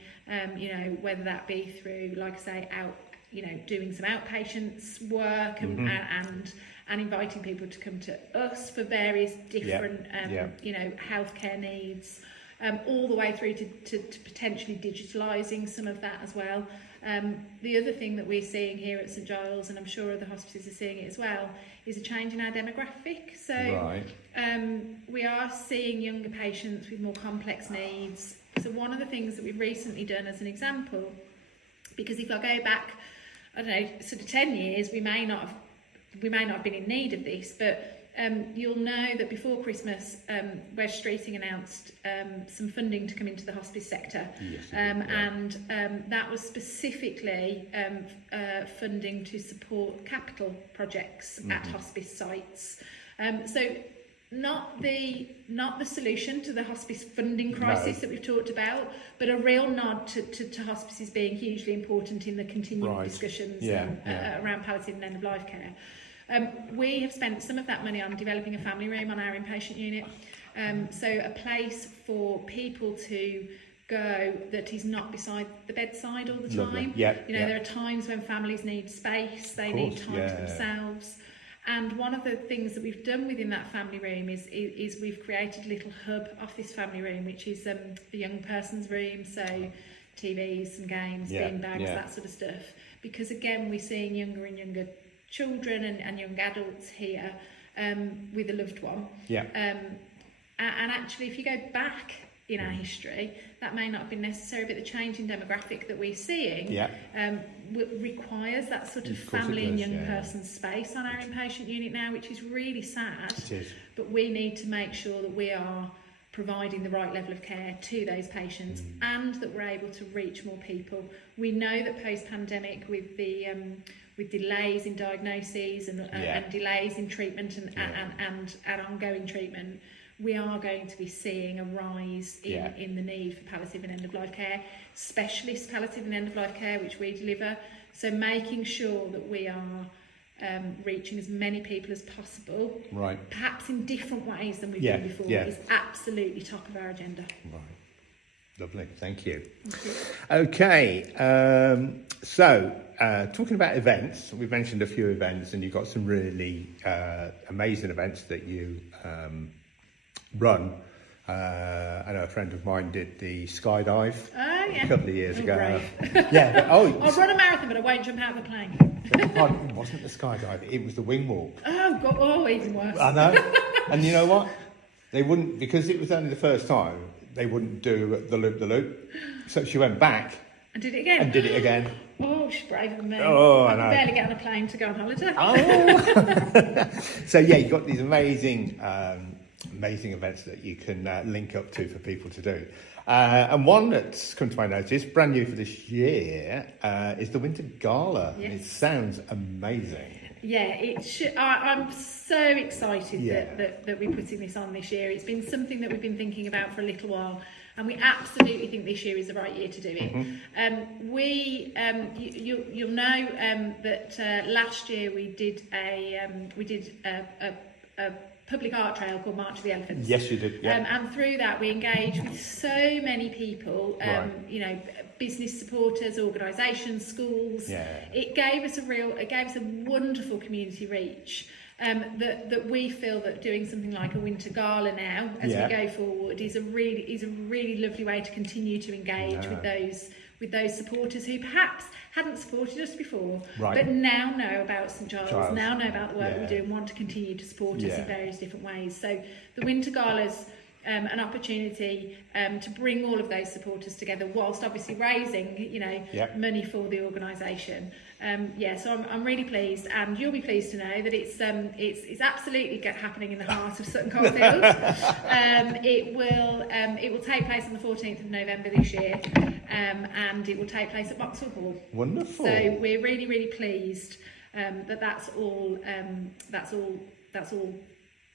whether that be through, like I say, doing some outpatients work and inviting people to come to us for various different healthcare needs, all the way through to potentially digitalising some of that as well. The other thing that we're seeing here at St Giles, and I'm sure other hospices are seeing it as well, is a change in our demographic. So we are seeing younger patients with more complex needs. So one of the things that we've recently done as an example, because if I go back, I don't know, sort of 10 years, we may not have been in need of this, but you'll know that before Christmas, Wes Streeting announced some funding to come into the hospice sector. And that was specifically funding to support capital projects at hospice sites. So not the solution to the hospice funding crisis that we've talked about, but a real nod to hospices being hugely important in the continuing discussions around palliative and end-of-life care. We have spent some of that money on developing a family room on our inpatient unit, so a place for people to go that is not beside the bedside all the time. There are times when families need space, they need time to themselves. And one of the things that we've done within that family room is we've created a little hub off this family room, which is the young person's room, so TVs and games, bean bags, that sort of stuff. Because again, we're seeing younger and younger children and young adults here with a loved one. And actually, if you go back in our history, that may not have been necessary, but the change in demographic that we're seeing requires that sort of family and young person space on our inpatient unit now, which is really sad. It is. But we need to make sure that we are providing the right level of care to those patients and that we're able to reach more people. We know that post-pandemic, with delays in diagnoses and delays in treatment and ongoing treatment, we are going to be seeing a rise in the need for palliative and end-of-life care, specialist palliative and end-of-life care, which we deliver. So making sure that we are reaching as many people as possible, perhaps in different ways than we've done before, is absolutely top of our agenda. Lovely, thank you. Okay, so talking about events, we've mentioned a few events, and you've got some really amazing events that you run. I know a friend of mine did the skydive a couple of years ago. I'll run a marathon, but I won't jump out of a plane. It wasn't the skydive, it was the wing walk. Oh God, even worse. I know. And you know what? They wouldn't, because it was only the first time, they wouldn't do the loop. So she went back. And did it again? Oh, she's braver than me. Oh, I can know. barely get on a plane to go on holiday. So you've got these amazing events that you can link up to for people to do. And one that's come to my notice, brand new for this year, is the Winter Gala. Yes. It sounds amazing. Yeah, I'm so excited that we're putting this on this year. It's been something that we've been thinking about for a little while, and we absolutely think this year is the right year to do it. You'll know that last year we did a public art trail called March of the Elephants. Yes, you did. Yeah. And through that, we engaged with so many people. Business supporters, organisations, schools. Yeah. It gave us a wonderful community reach. That we feel that doing something like a winter gala now, as we go forward, is a really lovely way to continue to engage with those supporters who perhaps hadn't supported us before, Right. but now know about St Giles, now know about the work Yeah. we do and want to continue to support us Yeah. in various different ways. So the Winter Gala's an opportunity to bring all of those supporters together, whilst obviously raising, Yep. money for the organisation. So I'm really pleased, and you'll be pleased to know that it's absolutely happening in the heart of Sutton Coldfield. It will take place on the 14th of November this year, and it will take place at Boxall Hall. Wonderful. So we're really, really pleased that's all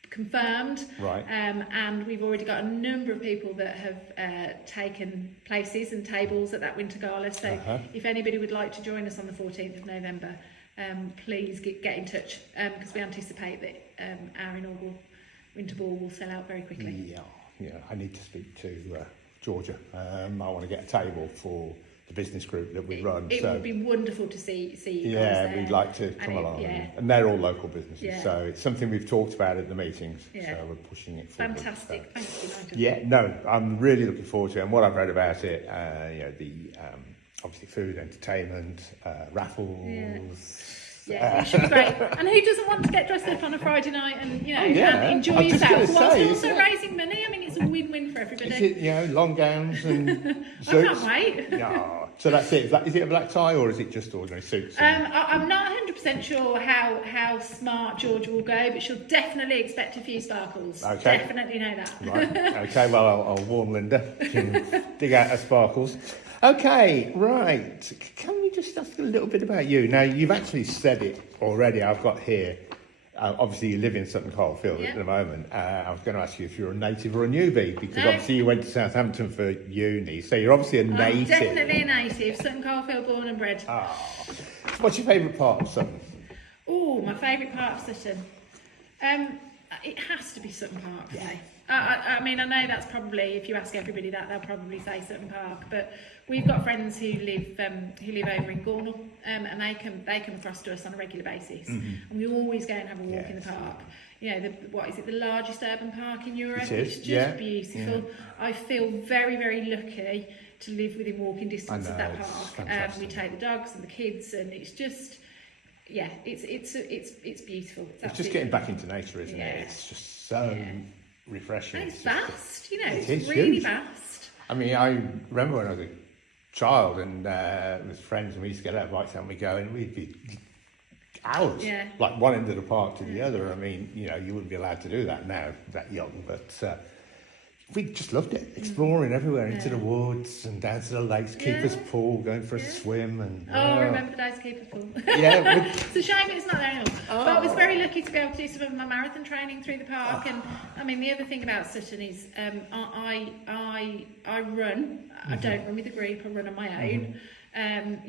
confirmed. Right. And we've already got a number of people that have taken places and tables at that Winter Gala. So if anybody would like to join us on the 14th of November, please get in touch, because we anticipate that our inaugural Winter Ball will sell out very quickly. Yeah, I need to speak to Georgia. I want to get a table for the business group that we run. It would be wonderful to see you guys there. We'd like to come along. Yeah. And they're all local businesses, Yeah. so it's something we've talked about at the meetings. Yeah. So we're pushing it forward. Fantastic. So. Thank you, Nigel. Yeah, no, I'm really looking forward to it. And what I've read about it, obviously food, entertainment, raffles. Yeah, it should be great. And who doesn't want to get dressed up on a Friday night and and enjoy I was just yourself gonna whilst say, also isn't it? raising money? I mean, it's a win-win for everybody. Is it, long gowns and I suits? can't wait. Yeah. So that's it. Is it a black tie or is it just ordinary suits? I'm not 100% sure how smart George will go, but she'll definitely expect a few sparkles. Okay. Definitely know that. Right. Okay. Well, I'll warn Linda. She can dig out her sparkles. Okay. Right. Can we just ask a little bit about you? Now, you've actually said it already. I've got here. Obviously, you live in Sutton Coldfield at the moment. I was going to ask you if you're a native or a newbie, because No. obviously you went to Southampton for uni, so you're obviously a native. I'm definitely a native. Sutton Coldfield, born and bred. What's your favourite part of Sutton? Oh, my favourite part of Sutton. It has to be Sutton Park for me. I mean, I know that's probably, if you ask everybody that, they'll probably say Sutton Park, but we've got friends who live over in Gornal, and they come across to us on a regular basis, and we always go and have a walk in the park. The largest urban park in Europe? It is, It's yeah. just beautiful. Yeah. I feel very, very lucky to live within walking distance of that it's park. fantastic. We take the dogs and the kids, and it's just, it's beautiful. It's just getting back into nature, isn't it? It's just so refreshing. And it's just- vast, It it's is really huge. vast. I mean, I remember when I was a child and with friends, and we used to get our bikes out and we go, and we'd be hours, like one end of the park to the other. I mean, you wouldn't be allowed to do that now, that young, but we just loved it, exploring everywhere into the woods and down to the lakes, Keeper's Pool, going for a swim. And I remember the days of Keeper's Pool. Yeah, It's a shame it's not there anymore. But I was very lucky to be able to do some of my marathon training through the park. And I mean, the other thing about Sutton is I run. I don't run with a group. I run on my own. And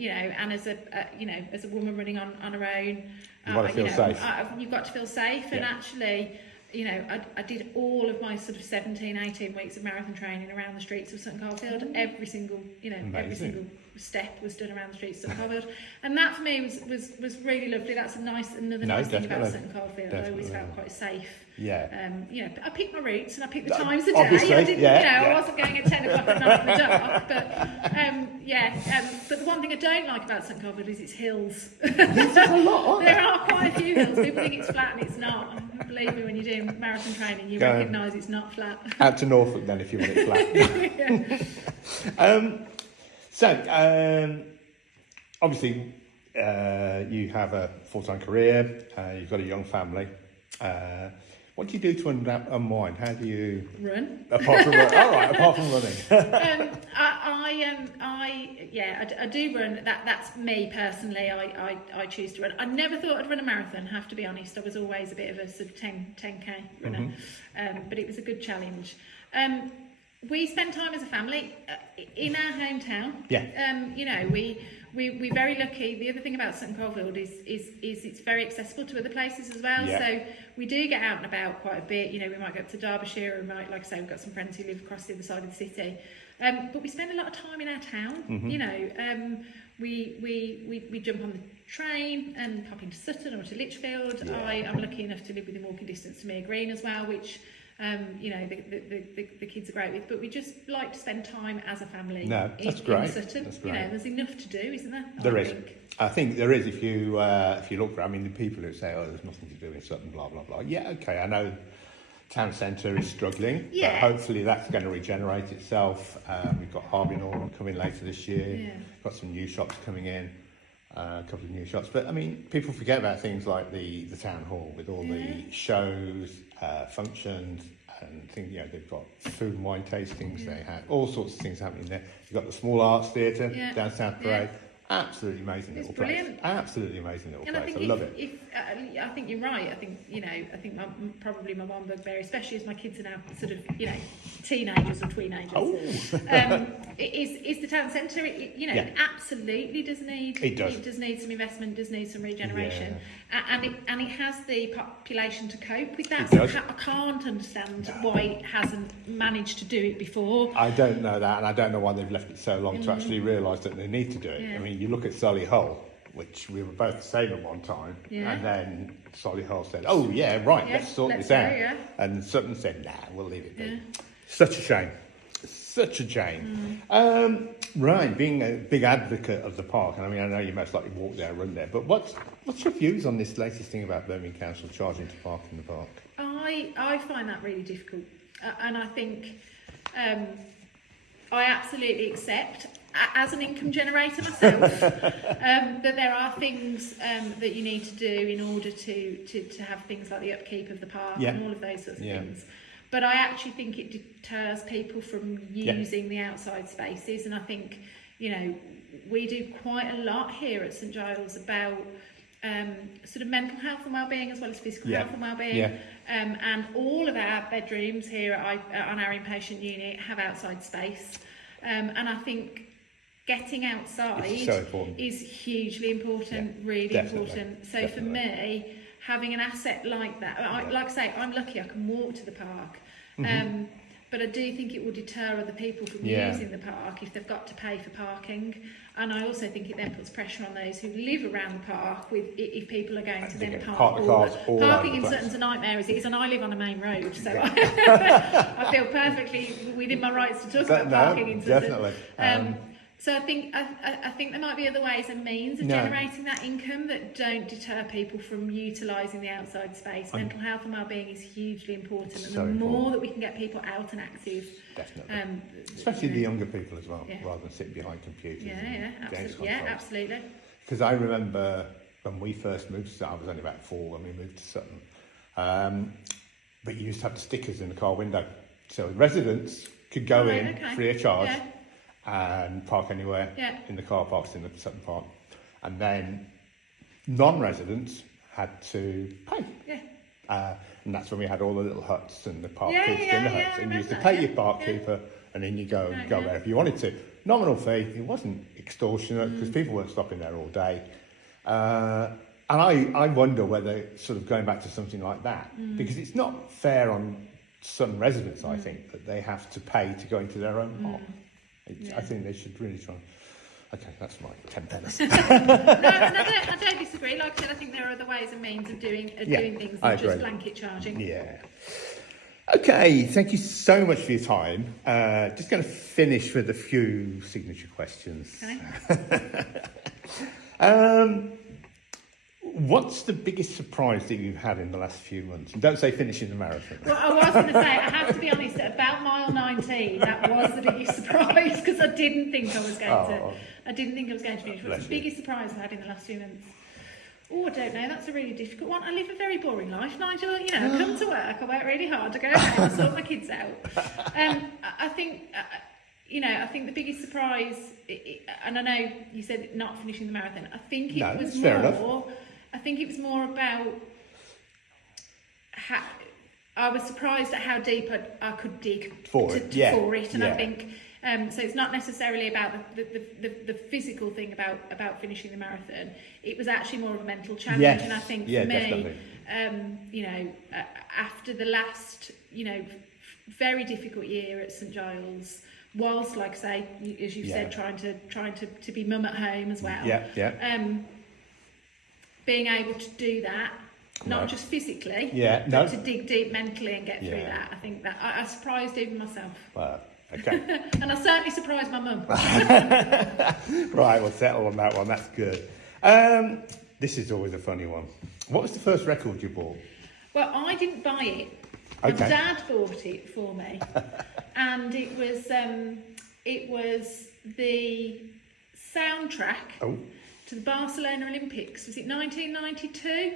as a woman running on her own, you want to feel safe. You've got to feel safe. And actually, I did all of my sort of 17, 18 weeks of marathon training around the streets of Sutton Coldfield. Every single step was done around the streets of Sutton Coldfield. And that for me was really lovely. That's another nice thing about Sutton Coldfield. I always felt quite safe. Yeah. I picked my routes and I picked the times of day. Obviously, I didn't, I wasn't going at 10 o'clock at night in the dark. But the one thing I don't like about St Coldfield is its hills. There's a lot on There are quite a few hills. People think it's flat and it's not. And believe me, when you're doing marathon training, you recognise it's not flat. Out to Norfolk then, if you want it flat. Obviously, you have a full-time career. You've got a young family. What do you do to unwind? How do you Run. Apart from running. I do run. That's me personally. I choose to run. I never thought I'd run a marathon. Have to be honest. I was always a bit of a sort of 10k runner, but it was a good challenge. We spend time as a family in our hometown. Yeah. We're very lucky. The other thing about Sutton Coldfield is it's very accessible to other places as well. Yeah. So we do get out and about quite a bit. We might go up to Derbyshire, or we might, like I say, we've got some friends who live across the other side of the city. But we spend a lot of time in our town. We jump on the train and pop into Sutton or to Lichfield. Yeah. I'm lucky enough to live within walking distance to Mere Green as well, which you know, the kids are great with, but we just like to spend time as a family. No, that's in great. Sutton. That's great. You know, there's enough to do, isn't there? There is. I think there is. If you look for, I mean, the people who say, "Oh, there's nothing to do in Sutton," blah blah blah. Yeah, okay, I know. Town centre is struggling, but hopefully that's going to regenerate itself. We've got Harvey Norman coming later this year. Yeah. Got some new shops coming in, a couple of new shops. But I mean, people forget about things like the town hall with all the shows, functions, and things. You know, they've got food and wine tastings. They have all sorts of things happening there. You've got the Small Arts Theatre down South Parade. Absolutely amazing little place. Brilliant. Absolutely amazing little And place. I I love it. I think you're right. I think, you know, probably my one bugbear, especially as my kids are now sort of, you know, teenagers or tweenagers. Is the town centre. You know, it absolutely does need. It does. It does need some investment. Does need some regeneration. And it has the population to cope with that. It does. So I can't understand why it hasn't managed to do it before. I don't know that, and I don't know why they've left it so long to actually realise that they need to do it. Yeah. I mean, you look at Solihull, which we were both the same at one time, and then Solihull said, "Oh yeah, right, let's sort this out," and Sutton said, "Nah, we'll leave it be." Such a shame. Such a shame. Right, being a big advocate of the park, and I mean, I know you most likely walk there, run there, but what's your views on this latest thing about Birmingham Council charging to park in the park? I find that really difficult, and I think I absolutely accept, as an income generator myself, that there are things that you need to do in order to have things like the upkeep of the park and all of those sorts of things. But I actually think it deters people from using the outside spaces, and I think, you know, we do quite a lot here at St Giles about sort of mental health and wellbeing as well as physical health and wellbeing. And all of our bedrooms here on our inpatient unit have outside space, and I think getting outside is hugely important, really important. So for me, having an asset like that, like I say, I'm lucky I can walk to the park, but I do think it will deter other people from using the park if they've got to pay for parking. And I also think it then puts pressure on those who live around the park if people are going to then park the cars all parking over in the place. Sutton's a nightmare as it is, and I live on a main road, so I feel perfectly within my rights to talk about parking in Sutton. Definitely. So I think there might be other ways and means of generating that income that don't deter people from utilising the outside space. Mental health and wellbeing is hugely important, and the more that we can get people out and active, especially the younger people as well, rather than sitting behind computers. Absolutely. Because I remember when we first moved to Sutton, I was only about 4 when we moved to Sutton, but you used to have the stickers in the car window, so residents could go in free of charge. And park anywhere in the car parks in the Sutton Park, and then non-residents had to pay. And that's when we had all the little huts and the park keepers in the huts, and you used to pay your park keeper, and then you go there if you wanted to. Nominal fee. It wasn't extortionate because people weren't stopping there all day. And I wonder whether sort of going back to something like that, because it's not fair on some residents, I think, that they have to pay to go into their own park. I think they should really try. Okay, that's my 10 pence. No, I don't disagree. Like I said, I think there are other ways and means of doing things than just blanket charging. Yeah. Okay, thank you so much for your time. Just going to finish with a few signature questions. Okay. What's the biggest surprise that you've had in the last few months? And don't say finishing the marathon. Well, I was going to say, I have to be honest, at about mile 19, that was the biggest surprise, because I didn't think I was going to finish. What's the biggest surprise I've had in the last few months? Oh, I don't know. That's a really difficult one. I live a very boring life, Nigel. You know, I come to work, I work really hard, I go home, I sort my kids out. I think... I think the biggest surprise, and I know you said not finishing the marathon. I think it was more. I think it was more about how I was surprised at how deep I could dig for it, and I think so. It's not necessarily about the physical thing about finishing the marathon. It was actually more of a mental challenge, and I think for me, after the last very difficult year at St Giles. Whilst, like I say, as you've said, trying to be mum at home as well. Being able to do that not Right. just physically, Yeah, but no. to dig deep mentally and get through Yeah. that. I think that I surprised even myself. Well, okay. And I certainly surprised my mum. Right, we'll settle on that one. That's good. This is always a funny one. What was the first record you bought? Well, I didn't buy it. My Okay. dad bought it for me, and it was the soundtrack Oh, to the Barcelona Olympics. Was it 1992?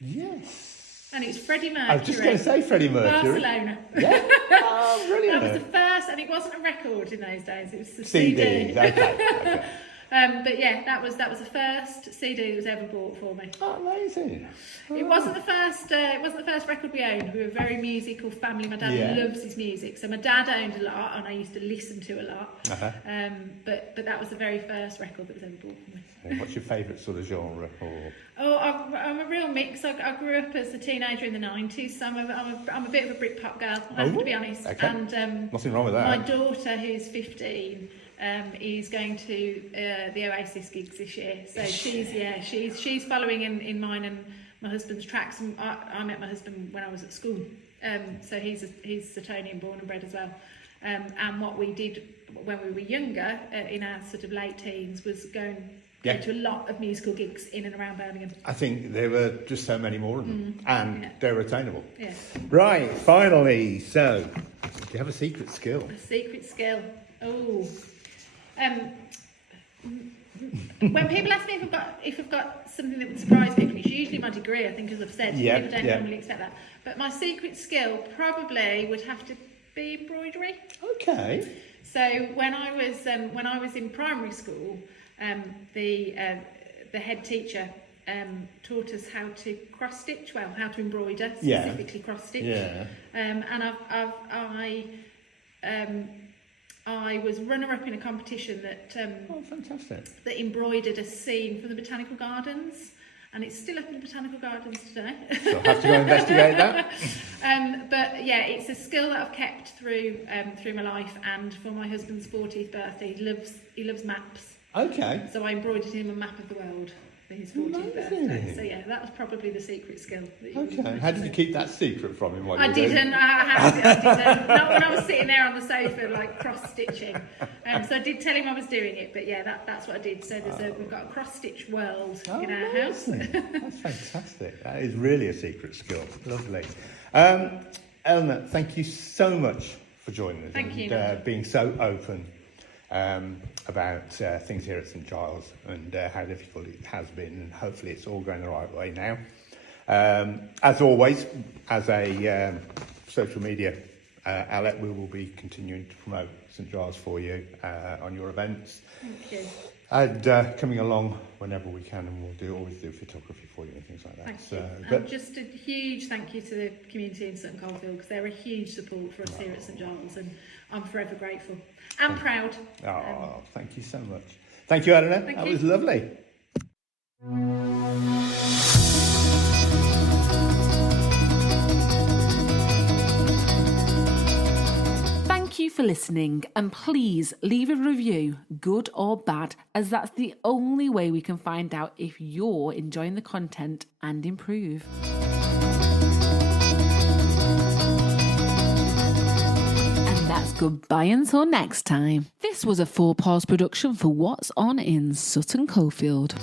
yes. And it's Freddie Mercury. I was just going to say Freddie Mercury. Barcelona. Yeah. Oh, brilliant. That was the first, and it wasn't a record in those days. It was the CDs. CD. Okay. But yeah, that was the first CD that was ever bought for me. Oh, amazing. It wasn't the first. It wasn't the first record we owned. We were a very musical family. My dad Yeah. loves his music, so my dad owned a lot, and I used to listen to a lot. Uh-huh. But that was the very first record that was ever bought for me. And what's your favourite sort of genre? Or Oh, I'm a real mix. I grew up as a teenager in the 90s, so I'm a bit of a Britpop girl, I have to be honest. Okay. And nothing wrong with that. my daughter, who's 15, is going to the Oasis gigs this year. So she's following in mine and my husband's tracks. And I met my husband when I was at school, so he's Suttonian born and bred as well. And what we did when we were younger, in our sort of late teens, was go to a lot of musical gigs in and around Birmingham. I think there were just so many more of them, and they're attainable. Yeah. Right, finally, so do you have a secret skill? A secret skill. Oh. When people ask me if I've got something that would surprise people, it's usually my degree, I think, as I've said. Yeah, People don't yeah. normally expect that. But my secret skill probably would have to be embroidery. Okay. So when I was in primary school, the head teacher taught us how to cross stitch, how to embroider, Yeah. specifically cross stitch. Yeah. And I was runner-up in a competition that Oh, fantastic. that embroidered a scene for the Botanical Gardens, and it's still up in the Botanical Gardens today. So I'll have to go investigate that. But yeah, it's a skill that I've kept through my life, and for my husband's 40th birthday, he loves maps. Okay. So I embroidered him a map of the world for his 40th birthday. So yeah, that was probably the secret skill. That Okay. How did you keep that secret from him? While you I were doing didn't. it? I didn't. Not when I was sitting there on the sofa, like cross stitching. So I did tell him I was doing it, but yeah, that's what I did. So we've got a cross stitch world in our house. Amazing. That's fantastic. That is really a secret skill. Lovely. Elinor, thank you so much for joining us. Thank you. And being so open about things here at St Giles and how difficult it has been, and hopefully it's all going the right way now. As always, as a social media outlet, we will be continuing to promote St Giles for you on your events. Thank you. And coming along whenever we can, and we'll always do photography for you and things like that. Thank So, you. but And just a huge thank you to the community in Sutton Coldfield, because they're a huge support for us here at St Giles, and I'm forever grateful and proud. Thank you so much. Thank you, Elinor. Thank That you. was lovely. Thank you for listening, and please leave a review, good or bad, as that's the only way we can find out if you're enjoying the content and improve. And that's goodbye until next time. This was a 4 Pause production for What's On in Sutton Coldfield.